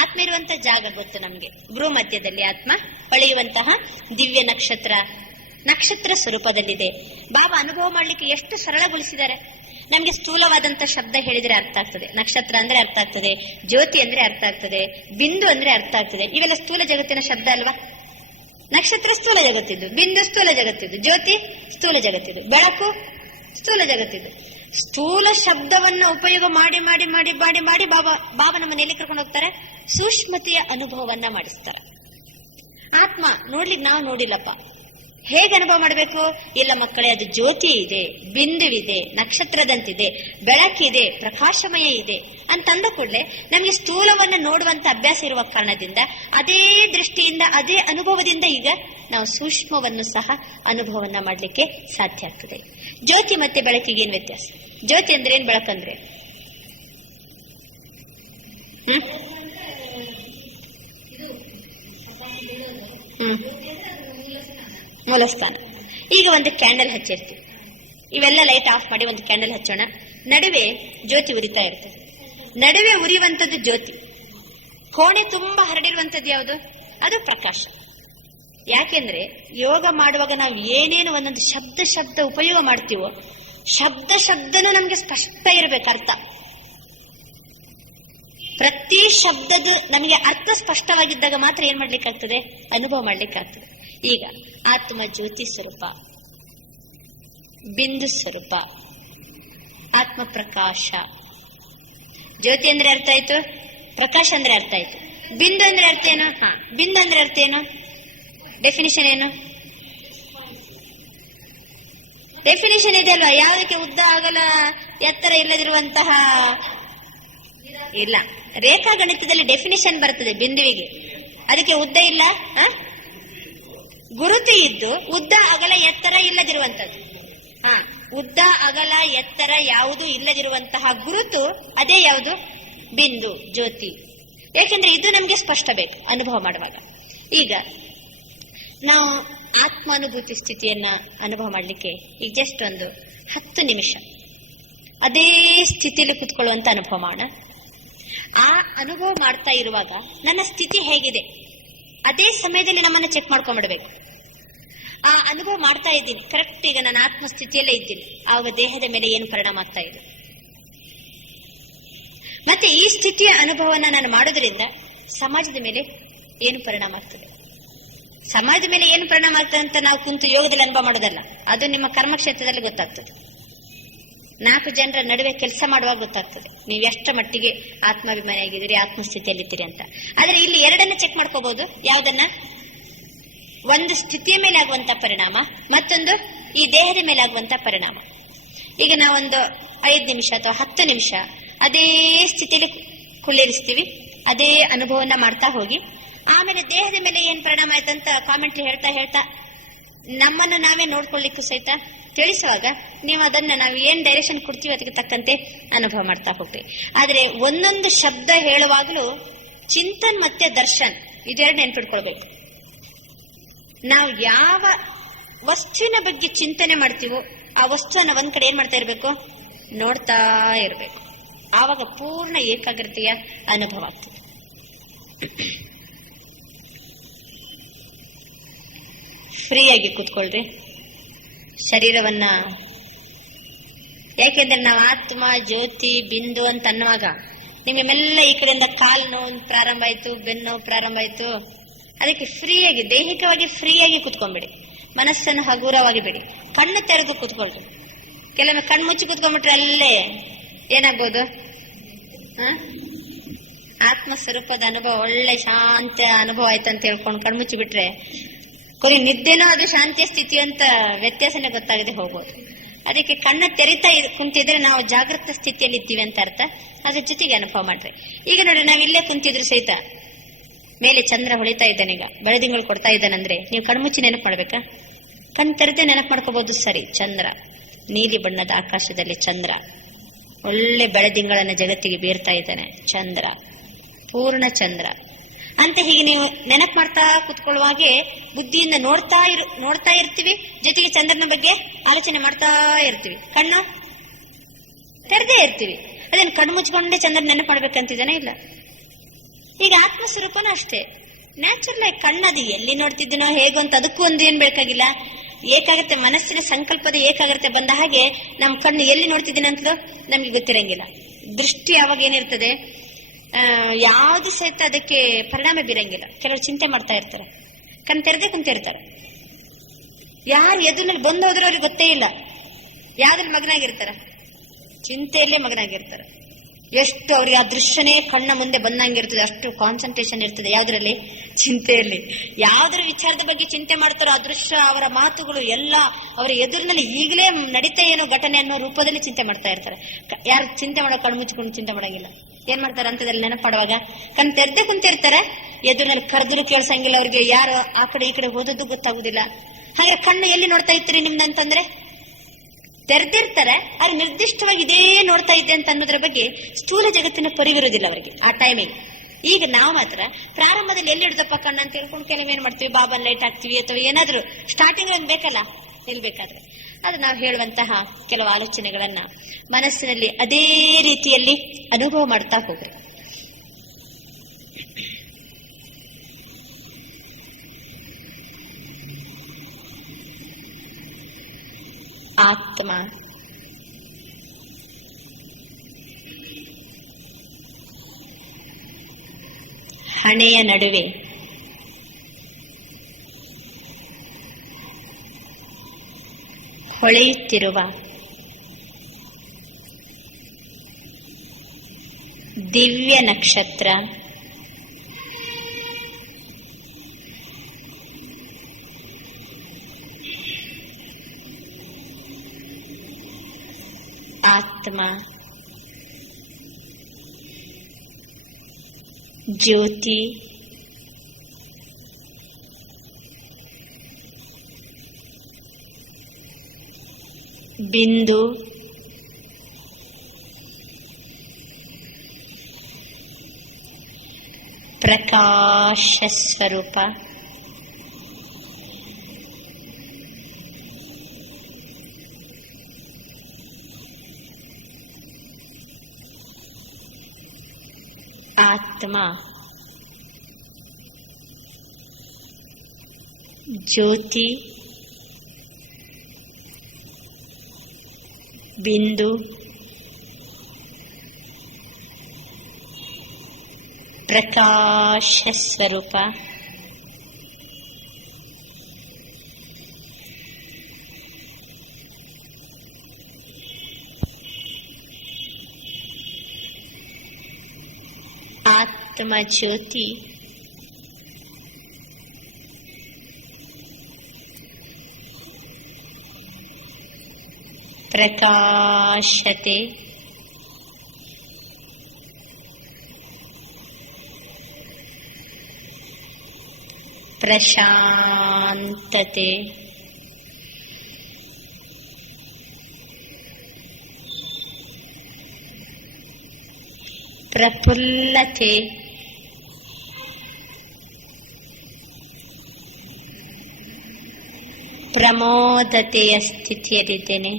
ಆತ್ಮ ಇರುವಂತಹ ಜಾಗ ಗೊತ್ತು ನಮ್ಗೆ. ಭ್ರೂ ಮಧ್ಯದಲ್ಲಿ ಆತ್ಮ ಹೊಳೆಯುವಂತಹ ದಿವ್ಯ ನಕ್ಷತ್ರ ಸ್ವರೂಪದಲ್ಲಿದೆ. ಬಾಬಾ ಅನುಭವ ಮಾಡ್ಲಿಕ್ಕೆ ಎಷ್ಟು ಸರಳಗೊಳಿಸಿದ್ದಾರೆ. ನಮ್ಗೆ ಸ್ಥೂಲವಾದಂತಹ ಶಬ್ದ ಹೇಳಿದ್ರೆ ಅರ್ಥ ಆಗ್ತದೆ. ನಕ್ಷತ್ರ ಅಂದ್ರೆ ಅರ್ಥ ಆಗ್ತದೆ, ಜ್ಯೋತಿ ಅಂದ್ರೆ ಅರ್ಥ ಆಗ್ತದೆ, ಬಿಂದು ಅಂದ್ರೆ ಅರ್ಥ ಆಗ್ತದೆ. ಇವೆಲ್ಲ ಸ್ಥೂಲ ಜಗತ್ತಿನ ಶಬ್ದ ಅಲ್ವಾ? ನಕ್ಷತ್ರ ಸ್ಥೂಲ ಜಗತ್ತಿದ್ದು, ಬಿಂದು ಸ್ಥೂಲ ಜಗತ್ತಿದ್ದು, ಜ್ಯೋತಿ ಸ್ಥೂಲ ಜಗತ್ತಿದ್ದು, ಬೆಳಕು ಸ್ಥೂಲ ಜಗತ್ತಿದ್ದು. ಸ್ಥೂಲ ಶಬ್ದವನ್ನ ಉಪಯೋಗ ಮಾಡಿ ಮಾಡಿ ಮಾಡಿ ಮಾಡಿ ಮಾಡಿ ಬಾಬಾ ನಮ್ಮ ಎಲ್ಲಿ ಕರ್ಕೊಂಡು ಹೋಗ್ತಾರೆ? ಸೂಕ್ಷ್ಮತೆಯ ಅನುಭವವನ್ನ ಮಾಡಿಸ್ತಾರೆ. ಆತ್ಮ ನೋಡ್ಲಿಕ್ಕೆ ನಾವು ನೋಡಿಲ್ಲಪ್ಪ, ಹೇಗೆ ಅನುಭವ ಮಾಡಬೇಕು? ಇಲ್ಲ ಮಕ್ಕಳೇ, ಅದು ಜ್ಯೋತಿ ಇದೆ, ಬಿಂದುವಿದೆ, ನಕ್ಷತ್ರದಂತಿದೆ, ಬೆಳಕಿದೆ, ಪ್ರಕಾಶಮಯ ಇದೆ ಅಂತಂದ ಕೂಡಲೇ ನಮಗೆ ಸ್ಥೂಲವನ್ನ ನೋಡುವಂತ ಅಭ್ಯಾಸ ಇರುವ ಕಾರಣದಿಂದ ಅದೇ ದೃಷ್ಟಿಯಿಂದ ಅದೇ ಅನುಭವದಿಂದ ಈಗ ನಾವು ಸೂಕ್ಷ್ಮವನ್ನು ಸಹ ಅನುಭವವನ್ನ ಮಾಡಲಿಕ್ಕೆ ಸಾಧ್ಯ ಆಗ್ತದೆ. ಜ್ಯೋತಿ ಮತ್ತೆ ಬೆಳಕಿಗೆ ಏನ್ ವ್ಯತ್ಯಾಸ? ಜ್ಯೋತಿ ಅಂದ್ರೆ ಏನ್, ಬೆಳಕಂದ್ರೆ ಮೂಲಸ್ಥಾನ. ಈಗ ಒಂದು ಕ್ಯಾಂಡಲ್ ಹಚ್ಚಿರ್ತೀವಿ, ಇವೆಲ್ಲ ಲೈಟ್ ಆಫ್ ಮಾಡಿ ಒಂದು ಕ್ಯಾಂಡಲ್ ಹಚ್ಚೋಣ. ನಡುವೆ ಜ್ಯೋತಿ ಉರಿತಾ ಇರ್ತದೆ. ನಡುವೆ ಉರಿಯುವಂಥದ್ದು ಜ್ಯೋತಿ. ಕೋಣೆ ತುಂಬಾ ಹರಡಿರುವಂಥದ್ದು ಯಾವುದು? ಅದು ಪ್ರಕಾಶ. ಯಾಕೆಂದ್ರೆ ಯೋಗ ಮಾಡುವಾಗ ನಾವು ಏನೇನು ಒಂದೊಂದು ಶಬ್ದ ಉಪಯೋಗ ಮಾಡ್ತೀವೋ ಶಬ್ದನೂ ನಮ್ಗೆ ಸ್ಪಷ್ಟ ಇರಬೇಕು ಅರ್ಥ. ಪ್ರತಿ ಶಬ್ದದ ನಮಗೆ ಅರ್ಥ ಸ್ಪಷ್ಟವಾಗಿದ್ದಾಗ ಮಾತ್ರ ಏನ್ ಮಾಡ್ಲಿಕ್ಕಾಗ್ತದೆ? ಅನುಭವ ಮಾಡ್ಲಿಕ್ಕಾಗ್ತದೆ. ಈಗ ಆತ್ಮ ಜ್ಯೋತಿ ಸ್ವರೂಪ, ಬಿಂದು ಸ್ವರೂಪ, ಆತ್ಮ ಪ್ರಕಾಶ. ಜ್ಯೋತಿ ಅಂದ್ರೆ ಅರ್ಥ ಆಯ್ತು, ಪ್ರಕಾಶ ಅಂದ್ರೆ ಅರ್ಥ ಆಯ್ತು. ಬಿಂದು ಅಂದ್ರೆ ಅರ್ಥ ಏನು? ಬಿಂದು ಅಂದ್ರೆ ಅರ್ಥ ಏನು? ಡೆಫಿನಿಷನ್ ಏನು? ಡೆಫಿನಿಷನ್ ಇದೆ ಅಲ್ವಾ? ಯಾವುದಕ್ಕೆ ಉದ್ದ ಆಗಲ ಎತ್ತರ ಇಲ್ಲದಿರುವಂತಹ ಇಲ್ಲ. ರೇಖಾಗಣಿತದಲ್ಲಿ ಡೆಫಿನಿಷನ್ ಬರ್ತದೆ ಬಿಂದುವಿಗೆ, ಅದಕ್ಕೆ ಉದ್ದ ಇಲ್ಲ, ಗುರುತು ಇದ್ದು ಉದ್ದ ಅಗಲ ಎತ್ತರ ಇಲ್ಲದಿರುವಂತದ್ದು. ಉದ್ದ ಅಗಲ ಎತ್ತರ ಯಾವುದು ಇಲ್ಲದಿರುವಂತಹ ಗುರುತು ಅದೇ ಯಾವುದು? ಬಿಂದು, ಜ್ಯೋತಿ. ಯಾಕೆಂದ್ರೆ ಇದು ನಮ್ಗೆ ಸ್ಪಷ್ಟ ಬೇಕು ಅನುಭವ ಮಾಡುವಾಗ. ಈಗ ನಾವು ಆತ್ಮಾನುಭೂತಿ ಸ್ಥಿತಿಯನ್ನ ಅನುಭವ ಮಾಡ್ಲಿಕ್ಕೆ ಈಗ ಜಸ್ಟ್ ಒಂದು 10 ನಿಮಿಷ ಅದೇ ಸ್ಥಿತಿಯಲ್ಲಿ ಕುತ್ಕೊಳ್ಳುವಂತ ಅನುಭವ ಮಾಡೋಣ. ಆ ಅನುಭವ ಮಾಡ್ತಾ ಇರುವಾಗ ನನ್ನ ಸ್ಥಿತಿ ಹೇಗಿದೆ ಅದೇ ಸಮಯದಲ್ಲಿ ನಮ್ಮನ್ನ ಚೆಕ್ ಮಾಡ್ಕೊಂಡ್ಬಿಡ್ಬೇಕು. ಆ ಅನುಭವ ಮಾಡ್ತಾ ಇದ್ದೀನಿ ಕರೆಕ್ಟ್, ಈಗ ನಾನು ಆತ್ಮ ಸ್ಥಿತಿಯಲ್ಲೇ ಇದ್ದೀನಿ, ಆವಾಗ ದೇಹದ ಮೇಲೆ ಏನು ಪರಿಣಾಮ ಆಗ್ತಾ ಇದೆ. ಮತ್ತೆ ಈ ಸ್ಥಿತಿಯ ಅನುಭವನ ನಾನು ಮಾಡೋದ್ರಿಂದ ಸಮಾಜದ ಮೇಲೆ ಏನು ಪರಿಣಾಮ ಆಗ್ತದೆ. ಸಮಾಜದ ಮೇಲೆ ಏನು ಪರಿಣಾಮ ಆಗ್ತದೆ ಅಂತ ನಾವು ಕುಂತು ಯೋಗದಲ್ಲಿ ಅನುಭವ ಮಾಡೋದಲ್ಲ, ಅದು ನಿಮ್ಮ ಕರ್ಮಕ್ಷೇತ್ರದಲ್ಲಿ ಗೊತ್ತಾಗ್ತದೆ. 4 ಜನರ ನಡುವೆ ಕೆಲಸ ಮಾಡುವಾಗ ಗೊತ್ತಾಗ್ತದೆ ನೀವು ಎಷ್ಟು ಮಟ್ಟಿಗೆ ಆತ್ಮಾಭಿಮಾನಿಯಾಗಿದ್ದೀರಿ, ಆತ್ಮಸ್ಥಿತಿಯಲ್ಲಿದ್ದೀರಿ ಅಂತ. ಆದ್ರೆ ಇಲ್ಲಿ ಎರಡನ್ನ ಚೆಕ್ ಮಾಡ್ಕೋಬಹುದು. ಯಾವ್ದನ್ನ? ಒಂದು ಸ್ಥಿತಿಯ ಮೇಲೆ ಆಗುವಂತ ಪರಿಣಾಮ, ಮತ್ತೊಂದು ಈ ದೇಹದ ಮೇಲೆ ಆಗುವಂತ ಪರಿಣಾಮ. ಈಗ ನಾವೊಂದು 5 ನಿಮಿಷ ಅಥವಾ 10 ನಿಮಿಷ ಅದೇ ಸ್ಥಿತಿಯಲ್ಲಿ ಕುಳ್ಳಿರಿಸ್ತೀವಿ, ಅದೇ ಅನುಭವನ ಮಾಡ್ತಾ ಹೋಗಿ ಆಮೇಲೆ ದೇಹದ ಮೇಲೆ ಏನ್ ಪರಿಣಾಮ ಆಯ್ತಂತ ಕಾಮೆಂಟ್ರಿ ಹೇಳ್ತಾ ಹೇಳ್ತಾ ನಮ್ಮನ್ನು ನಾವೇ ನೋಡ್ಕೊಳ್ಳಿಕ್ಕೂ ಸಹಿತ ತಿಳಿಸುವಾಗ ನೀವು ಅದನ್ನ ನಾವು ಏನ್ ಡೈರೆಕ್ಷನ್ ಕೊಡ್ತೀವಿ ಅದಕ್ಕೆ ತಕ್ಕಂತೆ ಅನುಭವ ಮಾಡ್ತಾ ಹೋಗ್ತೀವಿ. ಆದ್ರೆ ಒಂದೊಂದು ಶಬ್ದ ಹೇಳುವಾಗಲೂ ಚಿಂತನ್ ಮತ್ತೆ ದರ್ಶನ್ ಇದೆರಡು ನೆನ್ಪಿಟ್ಕೊಳ್ಬೇಕು. ನಾವು ಯಾವ ವಸ್ತುವಿನ ಬಗ್ಗೆ ಚಿಂತನೆ ಮಾಡ್ತೀವೋ ಆ ವಸ್ತುವನ್ನ ಒಂದ್ ಕಡೆ ಏನ್ ಮಾಡ್ತಾ ಇರ್ಬೇಕು? ನೋಡ್ತಾ ಇರ್ಬೇಕು. ಆವಾಗ ಪೂರ್ಣ ಏಕಾಗ್ರತೆಯ ಅನುಭವ ಆಗ್ತದೆ. ಫ್ರೀಯಾಗಿ ಕೂತ್ಕೊಳ್ರಿ ಶರೀರವನ್ನ. ಯಾಕೆಂದ್ರೆ ನಾವು ಆತ್ಮ ಜ್ಯೋತಿ ಬಿಂದು ಅಂತ ಅನ್ನುವಾಗ ನಿಮ್ಮೆಲ್ಲ ಈ ಕಡೆಯಿಂದ ಕಾಲು ನೋವು ಪ್ರಾರಂಭ ಆಯ್ತು, ಬೆನ್ನು ನೋವು ಪ್ರಾರಂಭ ಆಯ್ತು. ಅದಕ್ಕೆ ಫ್ರೀಯಾಗಿ ದೈಹಿಕವಾಗಿ ಫ್ರೀಯಾಗಿ ಕೂತ್ಕೊಂಡ್ಬಿಡಿ, ಮನಸ್ಸನ್ನು ಹಗುರವಾಗಿ ಬಿಡಿ, ಕಣ್ಣು ತೆರೆದು ಕೂತ್ಕೊಳ್ರಿ. ಕೆಲವೊಮ್ಮೆ ಕಣ್ಣು ಮುಚ್ಚಿ ಕೂತ್ಕೊಂಡ್ಬಿಟ್ರೆ ಅಲ್ಲೇ ಏನಾಗ್ಬೋದು? ಆತ್ಮ ಸ್ವರೂಪದ ಅನುಭವ ಒಳ್ಳೆ ಶಾಂತ ಅನುಭವ ಆಯ್ತು ಅಂತ ಹೇಳ್ಕೊಂಡು ಕಣ್ಮುಚ್ಚಿ ಬಿಟ್ರೆ ಕೊನೆ ನಿದ್ದೆನೋ ಅದು ಶಾಂತಿಯ ಸ್ಥಿತಿ ಅಂತ ವ್ಯತ್ಯಾಸನೇ ಗೊತ್ತಾಗದೆ ಹೋಗ್ಬೋದು. ಅದಕ್ಕೆ ಕಣ್ಣ ತೆರಿತಾ ಕುಂತಿದ್ರೆ ನಾವು ಜಾಗೃತ ಸ್ಥಿತಿಯಲ್ಲಿ ಇದ್ದೀವಿ ಅಂತ ಅರ್ಥ. ಅದ್ರ ಜೊತೆಗೆ ಅನುಭವ ಮಾಡ್ರಿ. ಈಗ ನೋಡಿ, ನಾವಿಲ್ಲೇ ಕುಂತಿದ್ರು ಸಹಿತ ಮೇಲೆ ಚಂದ್ರ ಹೊಳಿತಾ ಇದ್ದಾನೆ, ಈಗ ಬೆಳದಿಂಗಳು ಕೊಡ್ತಾ ಇದ್ದಾನಂದ್ರೆ ನೀವು ಕಣ್ಮುಚ್ಚಿ ನೆನಪು ಮಾಡ್ಬೇಕಾ? ಕಣ್ ತೆರೆದೇ ನೆನಪು ಮಾಡ್ಕೋಬಹುದು. ಸರಿ, ಚಂದ್ರ, ನೀಲಿ ಬಣ್ಣದ ಆಕಾಶದಲ್ಲಿ ಚಂದ್ರ ಒಳ್ಳೆ ಬೆಳದಿಂಗಳನ್ನ ಜಗತ್ತಿಗೆ ಬೀರ್ತಾ ಇದ್ದಾನೆ. ಚಂದ್ರ, ಪೂರ್ಣ ಚಂದ್ರ, ಅಂತ ಹೀಗೆ ನೀವು ನೆನಪು ಮಾಡ್ತಾ ಕುತ್ಕೊಳ್ಳುವಾಗೆ ಬುದ್ಧಿಯಿಂದ ನೋಡ್ತಾ ಇರ್ತೀವಿ, ಜೊತೆಗೆ ಚಂದ್ರನ ಬಗ್ಗೆ ಆಲೋಚನೆ ಮಾಡ್ತಾ ಇರ್ತೀವಿ, ಕಣ್ಣು ತೆರೆದೇ ಇರ್ತೀವಿ. ಅದೇನು ಕಣ್ಣು ಮುಚ್ಕೊಂಡೇ ಚಂದ್ರನ ನೆನಪು ಮಾಡ್ಬೇಕಂತಿದ್ದಾನೆ? ಇಲ್ಲ. ಈಗ ಆತ್ಮಸ್ವರೂಪನೂ ಅಷ್ಟೇ, ನ್ಯಾಚುರಲ್ ಆಗಿ ಕಣ್ಣದು ಎಲ್ಲಿ ನೋಡ್ತಿದ್ದೀನೋ ಹೇಗೋ ಅಂತ ಅದಕ್ಕೂ ಒಂದು ಏನ್ ಬೇಕಾಗಿಲ್ಲ. ಏಕಾಗ್ರತೆ, ಮನಸ್ಸಿನ ಸಂಕಲ್ಪದ ಏಕಾಗ್ರತೆ ಬಂದ ಹಾಗೆ ನಮ್ಮ ಕಣ್ಣು ಎಲ್ಲಿ ನೋಡ್ತಿದ್ದೀನಿ ಅಂತಲೂ ನಮ್ಗೆ ಗೊತ್ತಿರಂಗಿಲ್ಲ. ದೃಷ್ಟಿ ಅವಾಗ ಏನಿರ್ತದೆ, ಯಾವ್ದು ಸಹಿತ ಅದಕ್ಕೆ ಪರಿಣಾಮ ಬೀರಂಗಿಲ್ಲ. ಕೆಲವರು ಚಿಂತೆ ಮಾಡ್ತಾ ಇರ್ತಾರೆ, ಕಣ್ ತೆರೆದೇ ಕುಂತಿರ್ತಾರೆ. ಯಾರು ಎದುರಿನಲ್ಲಿ ಬಂದು ಹೋದ್ರೂ ಅವ್ರಿಗೆ ಗೊತ್ತೇ ಇಲ್ಲ. ಯಾವ್ದ್ರಲ್ಲಿ ಮಗನಾಗಿರ್ತಾರ? ಚಿಂತೆಯಲ್ಲೇ ಮಗನಾಗಿರ್ತಾರೆ. ಎಷ್ಟು ಅವ್ರಿಗೆ ಆ ದೃಶ್ಯನೇ ಕಣ್ಣ ಮುಂದೆ ಬಂದಂಗಿರ್ತದೆ, ಅಷ್ಟು ಕಾನ್ಸಂಟ್ರೇಷನ್ ಇರ್ತದೆ. ಯಾವ್ದ್ರಲ್ಲಿ? ಚಿಂತೆಯಲ್ಲಿ. ಯಾವ್ದ್ರ ವಿಚಾರದ ಬಗ್ಗೆ ಚಿಂತೆ ಮಾಡ್ತಾರೋ ಆ ದೃಶ್ಯ, ಅವರ ಮಾತುಗಳು ಎಲ್ಲ ಅವರ ಎದುರಿನಲ್ಲಿ ಈಗಲೇ ನಡೀತಾ ಏನೋ ಘಟನೆ ಅನ್ನೋ ರೂಪದಲ್ಲಿ ಚಿಂತೆ ಮಾಡ್ತಾ ಇರ್ತಾರೆ. ಯಾರು ಚಿಂತೆ ಮಾಡೋ ಕಣ್ಣು ಮುಚ್ಕೊಂಡು ಚಿಂತೆ ಮಾಡಂಗಿಲ್ಲ. ಏನ್ ಮಾಡ್ತಾರೆ ಅಂತದಲ್ಲಿ ನೆನಪಾಡುವಾಗ ಕಣ್ ತೆರೆದೇ ಕುಂತಿರ್ತಾರೆ. ಎದುರಿನಲ್ಲಿ ಕರೆದ್ರು ಕೇಳ್ಸಂಗಿಲ್ಲ ಅವ್ರಿಗೆ, ಯಾರು ಆ ಕಡೆ ಈ ಕಡೆ ಹೋದದ್ದು ಗೊತ್ತಾಗುದಿಲ್ಲ. ಹಾಗೆ ಕಣ್ಣು ಎಲ್ಲಿ ನೋಡ್ತಾ ಇರ್ತೀರಿ ನಿಮ್ದಂತಂದ್ರೆ ತೆರೆದಿರ್ತಾರೆ, ಆದ್ರೆ ನಿರ್ದಿಷ್ಟವಾಗಿ ಇದೇ ನೋಡ್ತಾ ಇದ್ದೆ ಅಂತ ಅನ್ನೋದ್ರ ಬಗ್ಗೆ ಸ್ಥೂಲ ಜಗತ್ತಿನ ಪರಿವಿರೋದಿಲ್ಲ ಅವರಿಗೆ ಆ ಟೈಮಿಗೆ. ಈಗ ನಾವು ಮಾತ್ರ ಪ್ರಾರಂಭದಲ್ಲಿ ಎಲ್ಲಿ ಹಿಡ್ದಪ್ಪ ಕಣ್ಣು ಅಂತ ಹೇಳ್ಕೊಂಡು ಕೆಲವೇನ್ ಮಾಡ್ತೀವಿ, ಬಾಬನ್ ಲೈಟ್ ಹಾಕ್ತಿವಿ ಅಥವಾ ಏನಾದ್ರು ಸ್ಟಾರ್ಟಿಂಗ್ ಬೇಕಲ್ಲ ನಿಲ್ಬೇಕಾದ್ರೆ. ಅದು ನಾವು ಹೇಳುವಂತಹ ಕೆಲವು ಆಲೋಚನೆಗಳನ್ನ ಮನಸ್ಸಿನಲ್ಲಿ ಅದೇ ರೀತಿಯಲ್ಲಿ ಅನುಭವ ಮಾಡ್ತಾ ಹೋಗ್ರಿ. ಆತ್ಮ ಹಣೆಯ ನಡುವೆ ಹೊಳೆಯುತ್ತಿರುವ ದಿವ್ಯ ನಕ್ಷತ್ರ ಆತ್ಮ ಜ್ಯೋತಿ ಬಿಂದು ಪ್ರಕಾಶ ಸ್ವರೂಪ ಆತ್ಮ ಜ್ಯೋತಿ ಬಿಂದು ಪ್ರಕಾಶ ಸ್ವರೂಪ ಆತ್ಮ ಜ್ಯೋತಿ ಪ್ರಕಾಶತೆ ಪ್ರಶಾಂತತೆ ಪ್ರಫುಲ್ಲತೆ ಪ್ರಮೋದತೆಯ ಸ್ಥಿತಿಯಲ್ಲಿದ್ದೇನೆ.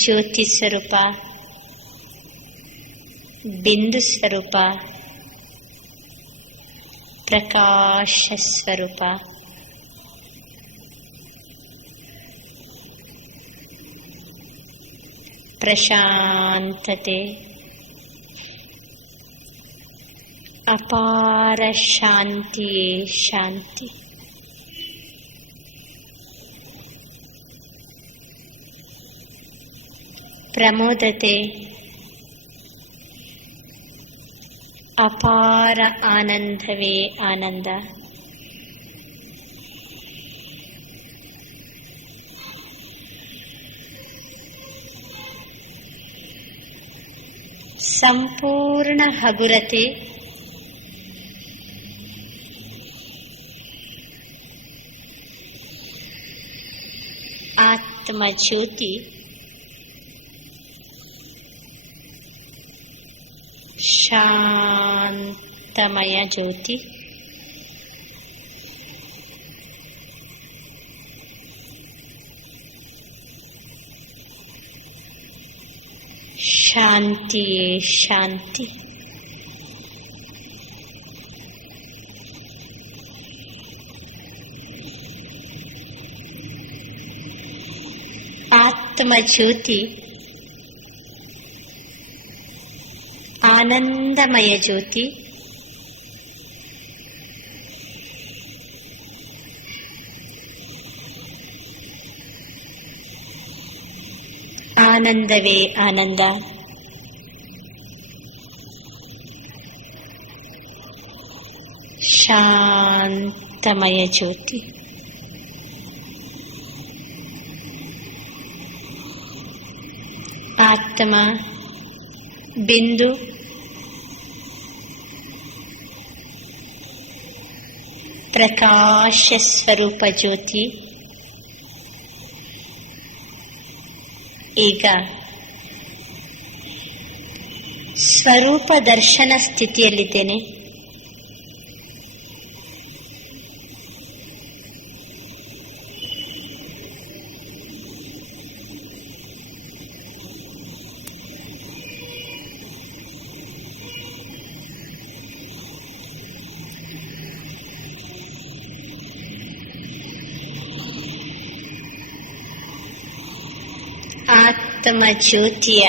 ಜ್ಯೋತಿ ಸ್ವರೂಪ, ಬಿಂದು ಸ್ವರೂಪ, ಪ್ರಕಾಶ ಸ್ವರೂಪ, ಪ್ರಶಾಂತತೆ, ಅಪಾರ ಶಾಂತಿಯೇ ಶಾಂತಿ. ಪ್ರಮೋದತೆ, ಅಪಾರ ಆನಂದವೇ ಆನಂದ. ಸಂಪೂರ್ಣ ಹಗುರತೆ, ಆತ್ಮ ಜ್ಯೋತಿ ಶಾಂತಮಯ ಜ್ಯೋತಿ, ಶಾಂತಿಯೇ ಶಾಂತಿ. ಆತ್ಮ ಜ್ಯೋತಿ ಆನಂದಮಯ ಜ್ಯೋತಿ, ಆನಂದವೇ ಆನಂದ. ಶಾಂತಮಯ ಜ್ಯೋತಿ, ಆತ್ಮ ಬಿಂದು ಪ್ರಕಾಶ ಸ್ವರೂಪ ಜ್ಯೋತಿ. ಈಗ ಸ್ವರೂಪ ದರ್ಶನ ಸ್ಥಿತಿಯಲ್ಲಿದ್ದೇನೆ. ಆತ್ಮ ಜ್ಯೋತಿಯ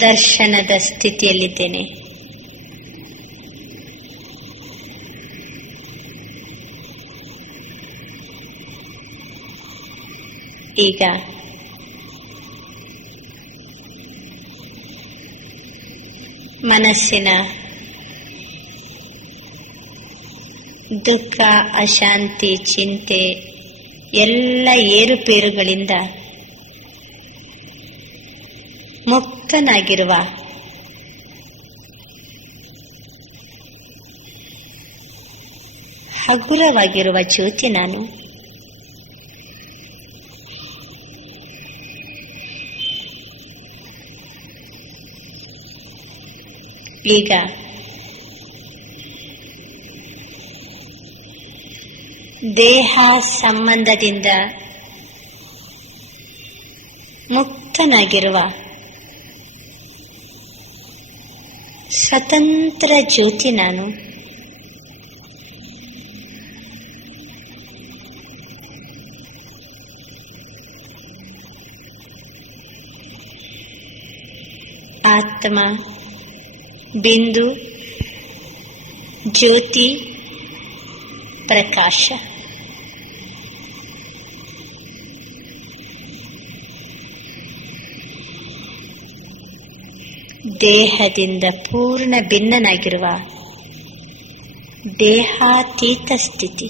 ದರ್ಶನದ ಸ್ಥಿತಿಯಲ್ಲಿದ್ದೇನೆ. ಈಗ ಮನಸ್ಸಿನ ದುಃಖ, ಅಶಾಂತಿ, ಚಿಂತೆ ಎಲ್ಲ ಏರುಪೇರುಗಳಿಂದ ಮುಕ್ತನಾಗಿರುವ ಹಗುರವಾಗಿರುವ ಜ್ಯೋತಿ ನಾನು. ಈಗ ದೇಹ ಸಂಬಂಧದಿಂದ ಮುಕ್ತನಾಗಿರುವ ಸ್ವತಂತ್ರ ಜ್ಯೋತಿ ನಾನು. ಆತ್ಮ ಬಿಂದು ಜ್ಯೋತಿ ಪ್ರಕಾಶ. ದೇಹದಿಂದ ಪೂರ್ಣ ಭಿನ್ನನಾಗಿರುವ ದೇಹಾತೀತ ಸ್ಥಿತಿ.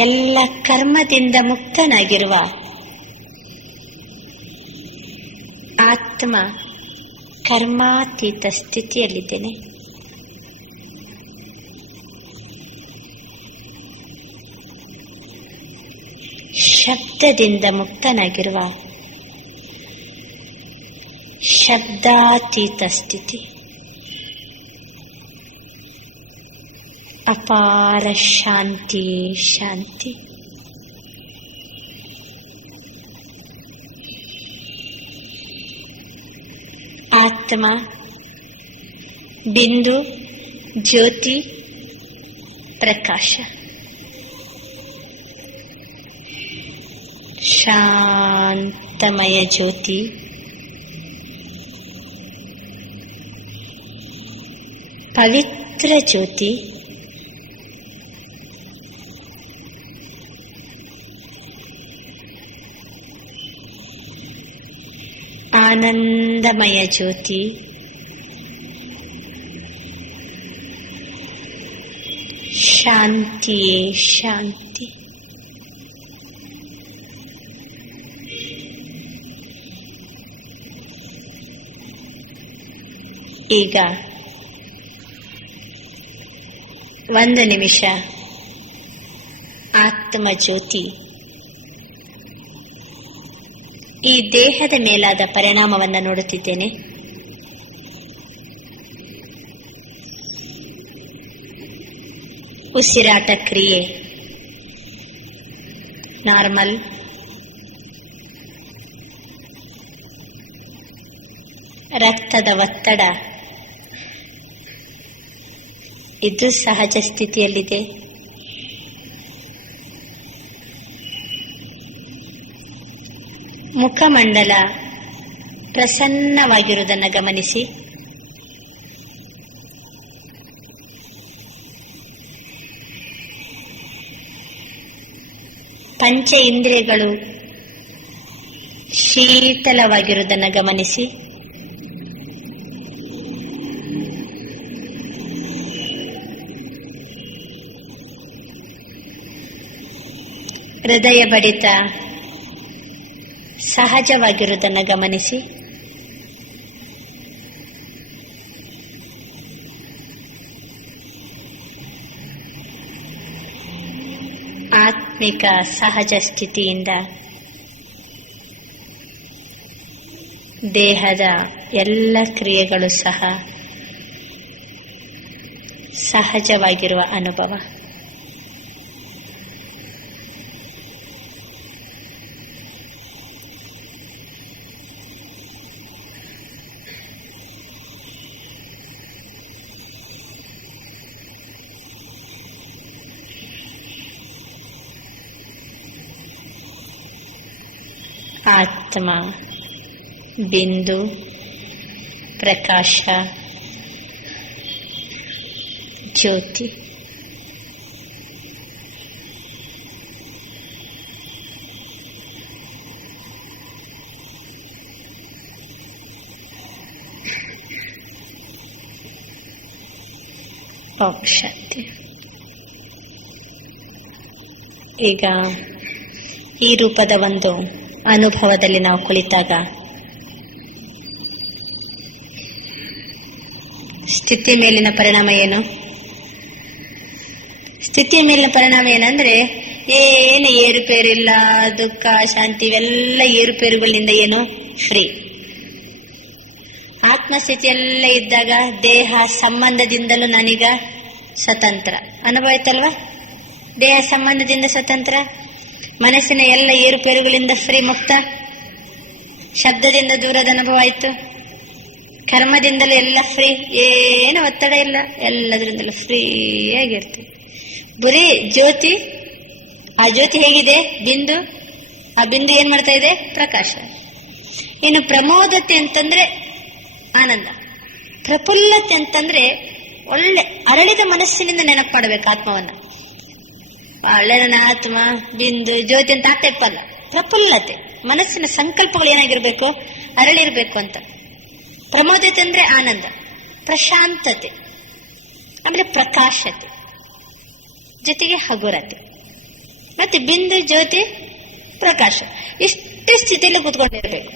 ಎಲ್ಲ ಕರ್ಮದಿಂದ ಮುಕ್ತನಾಗಿರುವ ಆತ್ಮ ಕರ್ಮಾತೀತ ಸ್ಥಿತಿಯಲ್ಲಿದ್ದೇನೆ. ಶಬ್ದದಿಂದ ಮುಕ್ತನಾಗಿರುವ ಶಬ್ದಾತೀತ ಸ್ಥಿತಿ. ಅಪಾರ ಶಾಂತಿ ಶಾಂತಿ. ಆತ್ಮ ಬಿಂದು ಜ್ಯೋತಿ ಪ್ರಕಾಶ. ಶಾಂತಮಯ ಜ್ಯೋತಿ, ಪವಿತ್ರ ಜ್ಯೋತಿ, ಆನಂದಮಯ ಜ್ಯೋತಿ, ಶಾಂತಿಯೇ ಶಾಂತಿ. ಈಗ ಒಂದು ನಿಮಿಷ ಆತ್ಮ ಜ್ಯೋತಿ ಈ ದೇಹದ ಮೇಲಾದ ಪರಿಣಾಮವನ್ನು ನೋಡುತ್ತಿದ್ದೇನೆ. ಉಸಿರಾಟ ಕ್ರಿಯೆ ನಾರ್ಮಲ್, ರಕ್ತದ ಒತ್ತಡ ಇದು ಸಹಜ ಸ್ಥಿತಿಯಲ್ಲಿದೆ. ಮುಖಮಂಡಲ ಪ್ರಸನ್ನವಾಗಿರುವುದನ್ನು ಗಮನಿಸಿ. ಪಂಚ ಇಂದ್ರಿಯಗಳು ಶೀತಲವಾಗಿರುವುದನ್ನು ಗಮನಿಸಿ. ಹೃದಯ ಬಡಿತ ಸಹಜವಾಗಿರುವುದನ್ನು ಗಮನಿಸಿ. ಆತ್ಮಿಕ ಸಹಜ ಸ್ಥಿತಿಯಿಂದ ದೇಹದ ಎಲ್ಲ ಕ್ರಿಯೆಗಳು ಸಹ ಸಹಜವಾಗಿರುವ ಅನುಭವ. ಆತ್ಮ ಬಿಂದು ಪ್ರಕಾಶ ಜ್ಯೋತಿ. ಓಂ ಶಾಂತಿ. ಈಗ ಈ ರೂಪದ ಒಂದು ಅನುಭವದಲ್ಲಿ ನಾವು ಕುಳಿತಾಗ ಸ್ಥಿತಿ ಮೇಲಿನ ಪರಿಣಾಮ ಏನು? ಸ್ಥಿತಿಯ ಮೇಲಿನ ಪರಿಣಾಮ ಏನಂದ್ರೆ ಏನು ಏರುಪೇರಿಲ್ಲ, ದುಃಖ ಶಾಂತಿ ಇವೆಲ್ಲ ಏರುಪೇರುಗಳಿಂದ ಏನು ಫ್ರೀ. ಆತ್ಮಸ್ಥಿತಿಯೆಲ್ಲ ಇದ್ದಾಗ ದೇಹ ಸಂಬಂಧದಿಂದಲೂ ನಾನೀಗ ಸ್ವತಂತ್ರ ಅನುಭವ ಆಯ್ತಲ್ವಾ? ದೇಹ ಸಂಬಂಧದಿಂದ ಸ್ವತಂತ್ರ, ಮನಸ್ಸಿನ ಎಲ್ಲ ಏರುಪೇರುಗಳಿಂದ ಫ್ರೀ ಮುಕ್ತ, ಶಬ್ದದಿಂದ ದೂರದ ಅನುಭವ ಆಯ್ತು, ಕರ್ಮದಿಂದಲೂ ಎಲ್ಲ ಫ್ರೀ, ಏನು ಒತ್ತಡ ಇಲ್ಲ, ಎಲ್ಲದರಿಂದಲೂ ಫ್ರೀ ಆಗಿರ್ತೀವಿ. ಬರೀ ಜ್ಯೋತಿ, ಆ ಜ್ಯೋತಿ ಹೇಗಿದೆ? ಬಿಂದು, ಆ ಬಿಂದು ಏನ್ ಮಾಡ್ತಾ ಇದೆ? ಪ್ರಕಾಶ. ಇನ್ನು ಪ್ರಮೋದತೆ ಅಂತಂದ್ರೆ ಆನಂದ, ಪ್ರಫುಲ್ಲತೆ ಅಂತಂದ್ರೆ ಒಳ್ಳೆ ಅರಳಿದ ಮನಸ್ಸಿನಿಂದ ನೆನಪು ಮಾಡಬೇಕು ಆತ್ಮವನ್ನ. ಒಳ್ಳೆ ನನ್ನ ಆತ್ಮ ಬಿಂದು ಜ್ಯೋತಿ ಅಂತ ಆಗ್ತಾ ಇಪ್ಪಲ್ಲ, ಪ್ರಫುಲ್ಲತೆ, ಮನಸ್ಸಿನ ಸಂಕಲ್ಪಗಳು ಏನಾಗಿರ್ಬೇಕು? ಅರಳಿರ್ಬೇಕು ಅಂತ. ಪ್ರಮೋದತೆ ಅಂದ್ರೆ ಆನಂದ, ಪ್ರಶಾಂತತೆ, ಆಮೇಲೆ ಪ್ರಕಾಶತೆ, ಜೊತೆಗೆ ಹಗುರತೆ, ಮತ್ತೆ ಬಿಂದು ಜ್ಯೋತಿ ಪ್ರಕಾಶ. ಇಷ್ಟೇ ಸ್ಥಿತಿಯಲ್ಲಿ ಕೂತ್ಕೊಂಡಿರ್ಬೇಕು.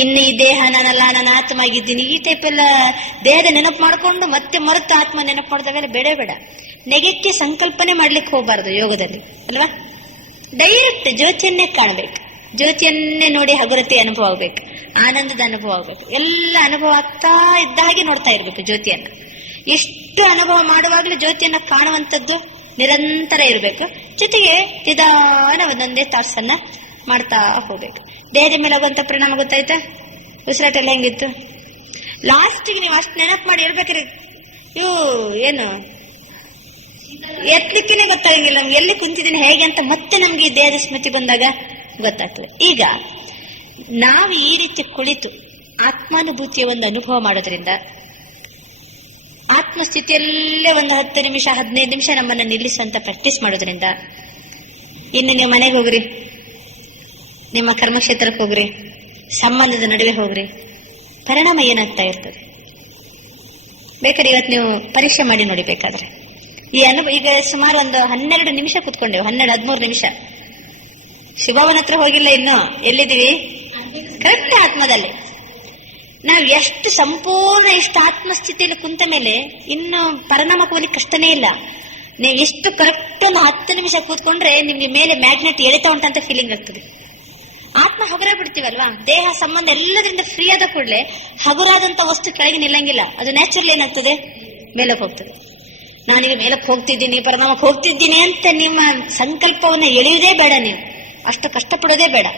ಇನ್ನು ಈ ದೇಹ ನಾನಲ್ಲ, ನಾನು ಆತ್ಮ ಆಗಿದ್ದೀನಿ, ಈ ಟೈಪ್ ಎಲ್ಲ ದೇಹದ ನೆನಪು ಮಾಡ್ಕೊಂಡು ಮತ್ತೆ ಮರೆತು ಆತ್ಮ ನೆನಪು ಮಾಡಿದಾಗೆಲ್ಲ ಬೇಡ ಬೇಡ. ನೆಗೆಕ್ಕೆ ಸಂಕಲ್ಪನೆ ಮಾಡ್ಲಿಕ್ಕೆ ಹೋಗಬಾರ್ದು ಯೋಗದಲ್ಲಿ ಅಲ್ವಾ. ಡೈರೆಕ್ಟ್ ಜ್ಯೋತಿಯನ್ನೇ ಕಾಣ್ಬೇಕು, ಜ್ಯೋತಿಯನ್ನೇ ನೋಡಿ ಹಗುರತೆ ಅನುಭವ ಆಗ್ಬೇಕು, ಆನಂದದ ಅನುಭವ ಆಗ್ಬೇಕು. ಎಲ್ಲ ಅನುಭವ ಆಗ್ತಾ ಇದ್ದ ಹಾಗೆ ನೋಡ್ತಾ ಇರ್ಬೇಕು ಜ್ಯೋತಿಯನ್ನ. ಎಷ್ಟು ಅನುಭವ ಮಾಡುವಾಗಲೂ ಜ್ಯೋತಿಯನ್ನ ಕಾಣುವಂಥದ್ದು ನಿರಂತರ ಇರಬೇಕು. ಜೊತೆಗೆ ನಿಧಾನ ಒಂದೊಂದೇ ಥಾಟ್ಸ್ ಅನ್ನ ಮಾಡ್ತಾ ಹೋಗ್ಬೇಕು. ದೇಹದ ಮೇಲೆ ಆಗುವಂತ ಪರಿಣಾಮ ಗೊತ್ತಾಯ್ತಾ? ಉಸಿರಾಟ ಎಲ್ಲ ಹೆಂಗಿತ್ತು? ಲಾಸ್ಟಿಗೆ ನೀವು ಅಷ್ಟು ನೆನಪು ಮಾಡಿ ಹೇಳ್ಬೇಕ್ರಿ, ಇವು ಏನು ಎತ್ತಲಿಕ್ಕೇನೆ ಗೊತ್ತಾಗಿಲ್ಲ ನಮ್ಗೆ, ಎಲ್ಲಿ ಕುಂತಿದ್ದೀನಿ ಹೇಗೆ ಅಂತ ಮತ್ತೆ ನಮ್ಗೆ ಈ ದೇಹದ ಸ್ಮೃತಿ ಬಂದಾಗ ಗೊತ್ತಾಗ್ತದೆ. ಈಗ ನಾವು ಈ ರೀತಿ ಕುಳಿತು ಆತ್ಮಾನುಭೂತಿಯ ಒಂದು ಅನುಭವ ಮಾಡೋದ್ರಿಂದ, ಆತ್ಮಸ್ಥಿತಿಯಲ್ಲೇ ಒಂದು 10 ನಿಮಿಷ 15 ನಿಮಿಷ ನಮ್ಮನ್ನ ನಿಲ್ಲಿಸುವಂತ ಪ್ರಾಕ್ಟೀಸ್ ಮಾಡೋದ್ರಿಂದ, ಇನ್ನು ನೀವು ಮನೆಗೆ ಹೋಗ್ರಿ, ನಿಮ್ಮ ಕರ್ಮಕ್ಷೇತ್ರಕ್ಕೆ ಹೋಗ್ರಿ, ಸಂಬಂಧದ ನಡುವೆ ಹೋಗ್ರಿ, ಪರಿಣಾಮ ಏನಾಗ್ತಾ ಇರ್ತದೆ ಬೇಕಾದ್ರೆ ಇವತ್ತು ನೀವು ಪರೀಕ್ಷೆ ಮಾಡಿ ನೋಡಿ. ಬೇಕಾದ್ರೆ ಈ ಅನುಭವ ಈಗ ಸುಮಾರು ಒಂದು 12 ನಿಮಿಷ ಕುತ್ಕೊಂಡೆವು, 12-13 ನಿಮಿಷ. ಶಿವಭವನ ಹತ್ರ ಹೋಗಿಲ್ಲ ಇನ್ನು, ಎಲ್ಲಿದ್ದೀವಿ? ಕರೆಕ್ಟ್ ಆತ್ಮದಲ್ಲಿ. ನಾವು ಎಷ್ಟು ಸಂಪೂರ್ಣ ಎಷ್ಟು ಆತ್ಮಸ್ಥಿತಿಯಲ್ಲಿ ಕುಂತ ಮೇಲೆ ಇನ್ನು ಪರಿಣಾಮಕ್ಕೆ ಹೋಗ್ಲಿಕ್ಕೆ ಕಷ್ಟನೇ ಇಲ್ಲ. ನೀವು ಇಷ್ಟು ಕರೆಕ್ಟ್ ಒಂದು 10 ನಿಮಿಷ ಕೂತ್ಕೊಂಡ್ರೆ ನಿಮ್ಗೆ ಮೇಲೆ ಮ್ಯಾಗ್ನೆಟ್ ಎಳಿತಾ ಉಂಟಂತ ಫೀಲಿಂಗ್ ಆಗ್ತದೆ. ಆತ್ಮ ಹಗುರ ಬಿಡ್ತೀವಲ್ವಾ, ದೇಹ ಸಂಬಂಧ ಎಲ್ಲದರಿಂದ ಫ್ರೀ ಆದ ಕೂಡಲೇ ಹಗುರಾದಂತ ವಸ್ತು ಕೆಳಗೆ ನಿಲ್ಲಂಗಿಲ್ಲ, ಅದು ನ್ಯಾಚುರಲ್ ಏನಾಗ್ತದೆ, ಮೇಲಕ್ಕೆ ಹೋಗ್ತದೆ. ನಾನೀಗ ಮೇಲಕ್ಕೆ ಹೋಗ್ತಿದ್ದೀನಿ, ಪರಮಾತ್ಮಕ್ಕೆ ಹೋಗ್ತಿದ್ದೀನಿ ಅಂತ ನಿಮ್ಮ ಸಂಕಲ್ಪವನ್ನ ಎಳೆಯುವುದೇ ಬೇಡ, ನೀವು ಅಷ್ಟು ಕಷ್ಟಪಡೋದೇ ಬೇಡ.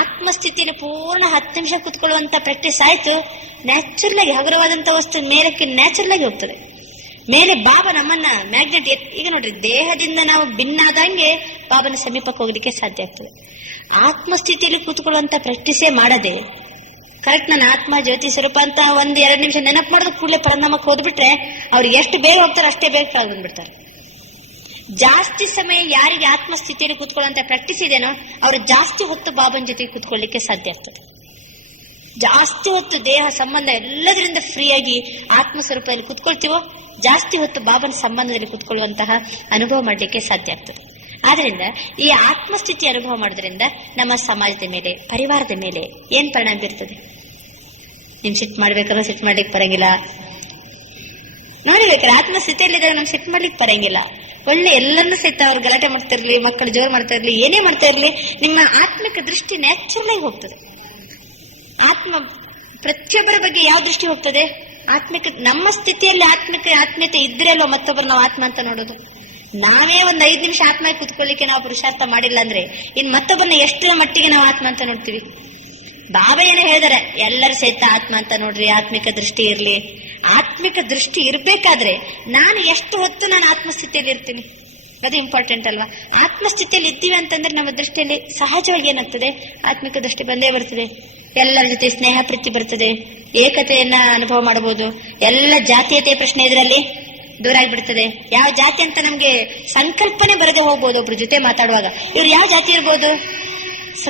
ಆತ್ಮಸ್ಥಿತಿನ ಪೂರ್ಣ 10 ನಿಮಿಷ ಕೂತ್ಕೊಳ್ಳುವಂತ ಪ್ರಾಕ್ಟೀಸ್ ಆಯ್ತು, ನ್ಯಾಚುರಲ್ ಆಗಿ ಹಗುರವಾದಂತ ವಸ್ತು ಮೇಲಕ್ಕೆ ನ್ಯಾಚುರಲ್ ಆಗಿ ಹೋಗ್ತದೆ. ಮೇಲೆ ಬಾಬಾ ನಮ್ಮನ್ನ ಮ್ಯಾಗ್ನೆಟ್ ಈಗ ನೋಡ್ರಿ, ದೇಹದಿಂದ ನಾವು ಭಿನ್ನಾದಂಗೆ ಬಾಬನ ಸಮೀಪಕ್ಕೆ ಹೋಗ್ಲಿಕ್ಕೆ ಸಾಧ್ಯ ಆಗ್ತದೆ. ಆತ್ಮಸ್ಥಿತಿಯಲ್ಲಿ ಕೂತ್ಕೊಳ್ಳುವಂತ ಪ್ರಾಕ್ಟೀಸೇ ಮಾಡದೆ ಕರೆಕ್ಟ್ ನನ್ನ ಆತ್ಮ ಜ್ಯೋತಿ ಸ್ವರೂಪ ಅಂತ 1-2 ನಿಮಿಷ ನೆನಪು ಮಾಡೋದು ಕೂಡಲೇ ಪರಿಣಾಮಕ್ಕೆ ಹೋದ್ಬಿಟ್ರೆ ಅವ್ರು ಎಷ್ಟು ಬೇಗ ಹೋಗ್ತಾರೆ ಅಷ್ಟೇ ಬೇಗ ಕೆಳಗೆ ಬಂದ್ಬಿಡ್ತಾರೆ. ಜಾಸ್ತಿ ಸಮಯ ಯಾರಿಗೆ ಆತ್ಮಸ್ಥಿತಿಯಲ್ಲಿ ಕೂತ್ಕೊಳ್ಳುವಂತ ಪ್ರಾಕ್ಟೀಸ್ ಇದೆನೋ ಅವರು ಜಾಸ್ತಿ ಹೊತ್ತು ಬಾಬನ ಜೊತೆಗೆ ಕೂತ್ಕೊಳ್ಳಿಕ್ಕೆ ಸಾಧ್ಯ ಆಗ್ತದೆ. ಜಾಸ್ತಿ ಹೊತ್ತು ದೇಹ ಸಂಬಂಧ ಎಲ್ಲದರಿಂದ ಫ್ರೀ ಆಗಿ ಆತ್ಮ ಸ್ವರೂಪದಲ್ಲಿ ಕೂತ್ಕೊಳ್ತೀವೋ ಜಾಸ್ತಿ ಹೊತ್ತು ಬಾಬನ ಸಂಬಂಧದಲ್ಲಿ ಕೂತ್ಕೊಳ್ಳುವಂತಹ ಅನುಭವ ಮಾಡಲಿಕ್ಕೆ ಸಾಧ್ಯ ಆಗ್ತದೆ. ಆದ್ರಿಂದ ಈ ಆತ್ಮಸ್ಥಿತಿ ಅನುಭವ ಮಾಡೋದ್ರಿಂದ ನಮ್ಮ ಸಮಾಜದ ಮೇಲೆ, ಪರಿವಾರದ ಮೇಲೆ ಏನ್ ಪರಿಣಾಮ ಬೀರ್ತದೆ? ನಿಮ್ ಸಿಟ್ಟು ಮಾಡ್ಬೇಕಾದ್ರೂ ಸಿಟ್ಟು ಮಾಡ್ಲಿಕ್ಕೆ ಬರಂಗಿಲ್ಲ, ನೋಡಿಬೇಕಾದ್ರೆ ಆತ್ಮಸ್ಥಿತಿಯಲ್ಲಿದ್ದಾಗ ನಮ್ ಸಿಟ್ಟು ಮಾಡ್ಲಿಕ್ಕೆ ಬರಂಗಿಲ್ಲ. ಒಳ್ಳೆ ಎಲ್ಲರನ್ನೂ ಸಹಿತ ಅವ್ರು ಗಲಾಟೆ ಮಾಡ್ತಾ ಇರ್ಲಿ, ಮಕ್ಕಳು ಜೋರು ಮಾಡ್ತಾ ಇರ್ಲಿ, ಏನೇ ಮಾಡ್ತಾ ಇರ್ಲಿ, ನಿಮ್ಮ ಆತ್ಮಿಕ ದೃಷ್ಟಿ ನ್ಯಾಚುರಲ್ ಆಗಿ ಹೋಗ್ತದೆ. ಆತ್ಮ ಪ್ರತಿಯೊಬ್ಬರ ಬಗ್ಗೆ ಯಾವ ದೃಷ್ಟಿ ಹೋಗ್ತದೆ? ಆತ್ಮಿಕ. ನಮ್ಮ ಸ್ಥಿತಿಯಲ್ಲಿ ಆತ್ಮೀಯತೆ ಇದ್ರೆ ಅಲ್ವಾ ಮತ್ತೊಬ್ಬರು ನಾವು ಆತ್ಮ ಅಂತ ನೋಡೋದು. ನಾವೇ ಒಂದು 5 ನಿಮಿಷ ಆತ್ಮ ಕುತ್ಕೊಳ್ಳಿಕ್ಕೆ ನಾವು ಪುರುಷಾರ್ಥ ಮಾಡಿಲ್ಲ ಅಂದ್ರೆ ಇನ್ ಮತ್ತೊಬ್ಬರನ್ನ ಎಷ್ಟರ ಮಟ್ಟಿಗೆ ನಾವು ಆತ್ಮ ಅಂತ ನೋಡ್ತೀವಿ? ಬಾಬಾ ಏನೇ ಹೇಳಿದಾರೆ, ಎಲ್ಲರೂ ಸಹಿತ ಆತ್ಮ ಅಂತ ನೋಡ್ರಿ, ಆತ್ಮಿಕ ದೃಷ್ಟಿ ಇರ್ಲಿ. ಆತ್ಮಿಕ ದೃಷ್ಟಿ ಇರ್ಬೇಕಾದ್ರೆ ನಾನು ಎಷ್ಟು ಹೊತ್ತು ನಾನು ಆತ್ಮಸ್ಥಿತಿಯಲ್ಲಿ ಇರ್ತೀನಿ, ಅದು ಇಂಪಾರ್ಟೆಂಟ್ ಅಲ್ವಾ? ಆತ್ಮಸ್ಥಿತಿಯಲ್ಲಿ ಇದ್ದೀವಿ ಅಂತಂದ್ರೆ ನಮ್ಮ ದೃಷ್ಟಿಯಲ್ಲಿ ಸಹಜವಾಗಿ ಏನಾಗ್ತದೆ, ಆತ್ಮಿಕ ದೃಷ್ಟಿ ಬಂದೇ ಬರ್ತದೆ. ಎಲ್ಲರ ಜೊತೆ ಸ್ನೇಹ ಪ್ರೀತಿ ಬರ್ತದೆ, ಏಕತೆಯನ್ನ ಅನುಭವ ಮಾಡಬಹುದು. ಎಲ್ಲ ಜಾತೀಯತೆ ಪ್ರಶ್ನೆ ಇದರಲ್ಲಿ ದೂರ ಆಗಿಬಿಡ್ತದೆ. ಯಾವ ಜಾತಿ ಅಂತ ನಮ್ಗೆ ಸಂಕಲ್ಪನೆ ಬರದೆ ಹೋಗ್ಬೋದು. ಒಬ್ರ ಜೊತೆ ಮಾತಾಡುವಾಗ ಇವ್ರು ಯಾವ ಜಾತಿ ಇರ್ಬೋದು,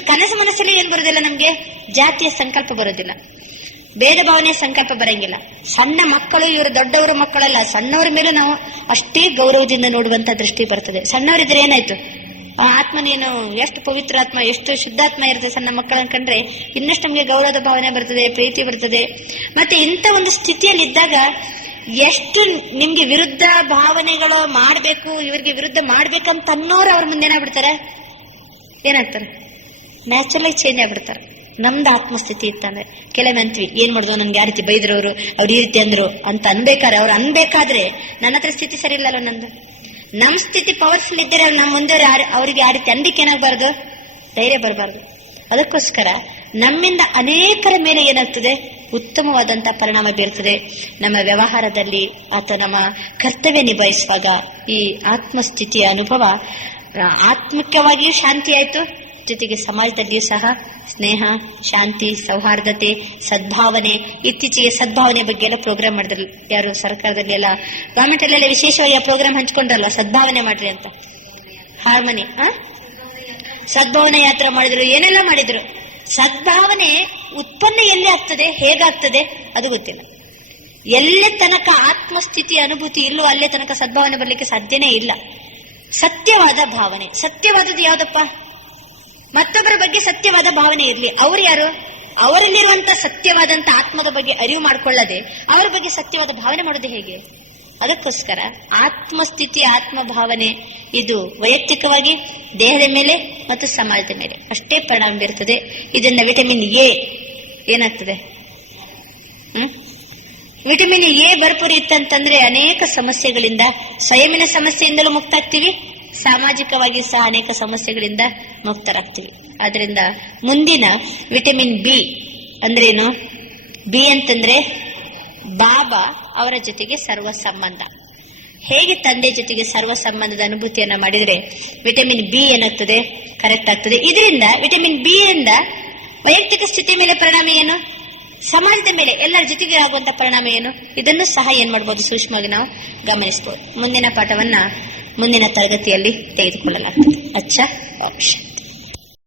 ಕನಸು ಮನಸ್ಸಲ್ಲಿ ಏನ್ ಬರೋದಿಲ್ಲ, ನಮ್ಗೆ ಜಾತಿಯ ಸಂಕಲ್ಪ ಬರೋದಿಲ್ಲ, ಭೇದ ಭಾವನೆ ಸಂಕಲ್ಪ ಬರಂಗಿಲ್ಲ. ಸಣ್ಣ ಮಕ್ಕಳು ಇವರು ದೊಡ್ಡವರ ಮಕ್ಕಳಲ್ಲ, ಸಣ್ಣವರ ಮೇಲೆ ನಾವು ಅಷ್ಟೇ ಗೌರವದಿಂದ ನೋಡುವಂತ ದೃಷ್ಟಿ ಬರ್ತದೆ. ಸಣ್ಣವರಿದ್ರೆ ಏನಾಯ್ತು, ಆತ್ಮನೇನು ಎಷ್ಟು ಪವಿತ್ರ ಆತ್ಮ, ಎಷ್ಟು ಶುದ್ಧಾತ್ಮ ಇರ್ತದೆ. ಸಣ್ಣ ಮಕ್ಕಳ ಅನ್ಕೊಂಡ್ರೆ ಇನ್ನಷ್ಟು ನಮ್ಗೆ ಗೌರವದ ಭಾವನೆ ಬರ್ತದೆ, ಪ್ರೀತಿ ಬರ್ತದೆ. ಮತ್ತೆ ಇಂಥ ಒಂದು ಸ್ಥಿತಿಯಲ್ಲಿ ಇದ್ದಾಗ ಎಷ್ಟು ನಿಮ್ಗೆ ವಿರುದ್ಧ ಭಾವನೆಗಳು ಮಾಡ್ಬೇಕು, ಇವ್ರಿಗೆ ವಿರುದ್ಧ ಮಾಡ್ಬೇಕಂತ ಅನ್ನೋರು ಅವ್ರ ಮುಂದೆ ಏನಾಗ್ಬಿಡ್ತಾರೆ, ಏನಾಗ್ತಾರೆ, ನ್ಯಾಚುರಲ್ ಆಗಿ ಚೇಂಜ್ ಆಗ್ಬಿಡ್ತಾರೆ. ನಮ್ದು ಆತ್ಮಸ್ಥಿತಿ ಇತ್ತಂದ್ರೆ ಕೆಲವೇ ಅಂತೀವಿ, ಏನ್ ಮಾಡುದು, ನನ್ಗೆ ಯಾವ ರೀತಿ ಬೈದ್ರು ಅವ್ರು ಈ ರೀತಿ ಅಂದ್ರು ಅಂತ ಅನ್ಬೇಕಾದ್ರೆ, ಅವ್ರು ಅನ್ಬೇಕಾದ್ರೆ ನನ್ನ ಹತ್ರ ಸ್ಥಿತಿ ಸರಿ ಇಲ್ಲಲ್ಲ ನಂದು. ನಮ್ ಸ್ಥಿತಿ ಪವರ್ಫುಲ್ ಇದ್ದರೆ ನಮ್ಮ ಮುಂದೆ ಅವರಿಗೆ ಆ ರೀತಿ ಅನ್ಲಿಕ್ಕೆ ಏನಾಗಬಾರ್ದು, ಧೈರ್ಯ ಬರಬಾರ್ದು. ಅದಕ್ಕೋಸ್ಕರ ನಮ್ಮಿಂದ ಅನೇಕರ ಮೇಲೆ ಏನಾಗ್ತದೆ, ಉತ್ತಮವಾದಂತ ಪರಿಣಾಮ ಬೀರ್ತದೆ. ನಮ್ಮ ವ್ಯವಹಾರದಲ್ಲಿ ಅಥವಾ ನಮ್ಮ ಕರ್ತವ್ಯ ನಿಭಾಯಿಸುವಾಗ ಈ ಆತ್ಮಸ್ಥಿತಿಯ ಅನುಭವ ಆತ್ಮಿಕವಾಗಿಯೂ ಶಾಂತಿ ಆಯ್ತು, ಜೊತೆಗೆ ಸಮಾಜದಲ್ಲಿಯೂ ಸಹ ಸ್ನೇಹ, ಶಾಂತಿ, ಸೌಹಾರ್ದತೆ, ಸದ್ಭಾವನೆ. ಇತ್ತೀಚೆಗೆ ಸದ್ಭಾವನೆ ಬಗ್ಗೆ ಎಲ್ಲ ಪ್ರೋಗ್ರಾಮ್ ಮಾಡಿದ್ರು, ಯಾರು ಸರ್ಕಾರದಲ್ಲಿ ಎಲ್ಲ ಗವರ್ಮೆಂಟ್ ಅಲ್ಲೆಲ್ಲ ವಿಶೇಷವಾಗಿ ಆ ಪ್ರೋಗ್ರಾಮ್ ಹಂಚ್ಕೊಂಡ್ರಲ್ಲ, ಸದ್ಭಾವನೆ ಮಾಡ್ರಿ ಅಂತ. ಹಾರ್ಮನಿ ಸದ್ಭಾವನೆ ಯಾತ್ರೆ ಮಾಡಿದ್ರು, ಏನೆಲ್ಲ ಮಾಡಿದ್ರು. ಸದ್ಭಾವನೆ ಉತ್ಪನ್ನ ಎಲ್ಲಿ ಆಗ್ತದೆ, ಹೇಗಾಗ್ತದೆ ಅದು ಗೊತ್ತಿಲ್ಲ. ಎಲ್ಲೇ ತನಕ ಆತ್ಮಸ್ಥಿತಿ ಅನುಭೂತಿ ಇಲ್ಲೋ ಅಲ್ಲೇ ತನಕ ಸದ್ಭಾವನೆ ಬರ್ಲಿಕ್ಕೆ ಸಾಧ್ಯನೇ ಇಲ್ಲ. ಸತ್ಯವಾದ ಭಾವನೆ, ಸತ್ಯವಾದದ್ದು ಯಾವ್ದಪ್ಪ? ಮತ್ತೊಬ್ಬರ ಬಗ್ಗೆ ಸತ್ಯವಾದ ಭಾವನೆ ಇರ್ಲಿ. ಅವ್ರು ಯಾರು? ಅವರಲ್ಲಿರುವಂತ ಸತ್ಯವಾದಂತ ಆತ್ಮದ ಬಗ್ಗೆ ಅರಿವು ಮಾಡ್ಕೊಳ್ಳದೆ ಅವರ ಬಗ್ಗೆ ಸತ್ಯವಾದ ಭಾವನೆ ಮಾಡೋದು ಹೇಗೆ? ಅದಕ್ಕೋಸ್ಕರ ಆತ್ಮಸ್ಥಿತಿ, ಆತ್ಮ ಭಾವನೆ ಇದು ವೈಯಕ್ತಿಕವಾಗಿ ದೇಹದ ಮೇಲೆ ಮತ್ತು ಸಮಾಜದ ಮೇಲೆ ಅಷ್ಟೇ ಪರಿಣಾಮ ಬೀರ್ತದೆ. ಇದನ್ನ ವಿಟಮಿನ್ ಎ ಏನಾಗ್ತದೆ, ವಿಟಮಿನ್ ಎ ಭರ್ಪೂರ್ ಇತ್ತಂತಂದ್ರೆ ಅನೇಕ ಸಮಸ್ಯೆಗಳಿಂದ, ಸ್ವಯಂನ ಸಮಸ್ಯೆಯಿಂದಲೂ ಮುಕ್ತ ಆಗ್ತೀವಿ, ಸಾಮಾಜಿಕವಾಗಿ ಸಹ ಅನೇಕ ಸಮಸ್ಯೆಗಳಿಂದ ಮುಕ್ತರಾಗ್ತೀವಿ. ಆದ್ರಿಂದ ಮುಂದಿನ ವಿಟಮಿನ್ ಬಿ ಅಂದ್ರೇನು? ಬಿ ಅಂತಂದ್ರೆ ಬಾಬಾ ಅವರ ಜೊತೆಗೆ ಸರ್ವ ಸಂಬಂಧ. ಹೇಗೆ ತಂದೆ ಜೊತೆಗೆ ಸರ್ವ ಸಂಬಂಧದ ಅನುಭೂತಿಯನ್ನ ಮಾಡಿದ್ರೆ ವಿಟಮಿನ್ ಬಿ ಏನಾಗ್ತದೆ, ಕರೆಕ್ಟ್ ಆಗ್ತದೆ. ಇದರಿಂದ ವಿಟಮಿನ್ ಬಿ ಇಂದ ವೈಯಕ್ತಿಕ ಸ್ಥಿತಿ ಮೇಲೆ ಪರಿಣಾಮ ಏನು, ಸಮಾಜದ ಮೇಲೆ ಎಲ್ಲರ ಜೊತೆಗೆ ಆಗುವಂತ ಪರಿಣಾಮ ಏನು, ಇದನ್ನು ಸಹ ಏನ್ ಮಾಡಬಹುದು, ಸೂಕ್ಷ್ಮವಾಗಿ ನಾವು ಗಮನಿಸಬಹುದು. ಮುಂದಿನ ಪಾಠವನ್ನ ಮುಂದಿನ ತರಗತಿಯಲ್ಲಿ ತೆಗೆದುಕೊಳ್ಳಲಾಗ್ತದೆ. ಅಚ್ಚಾ,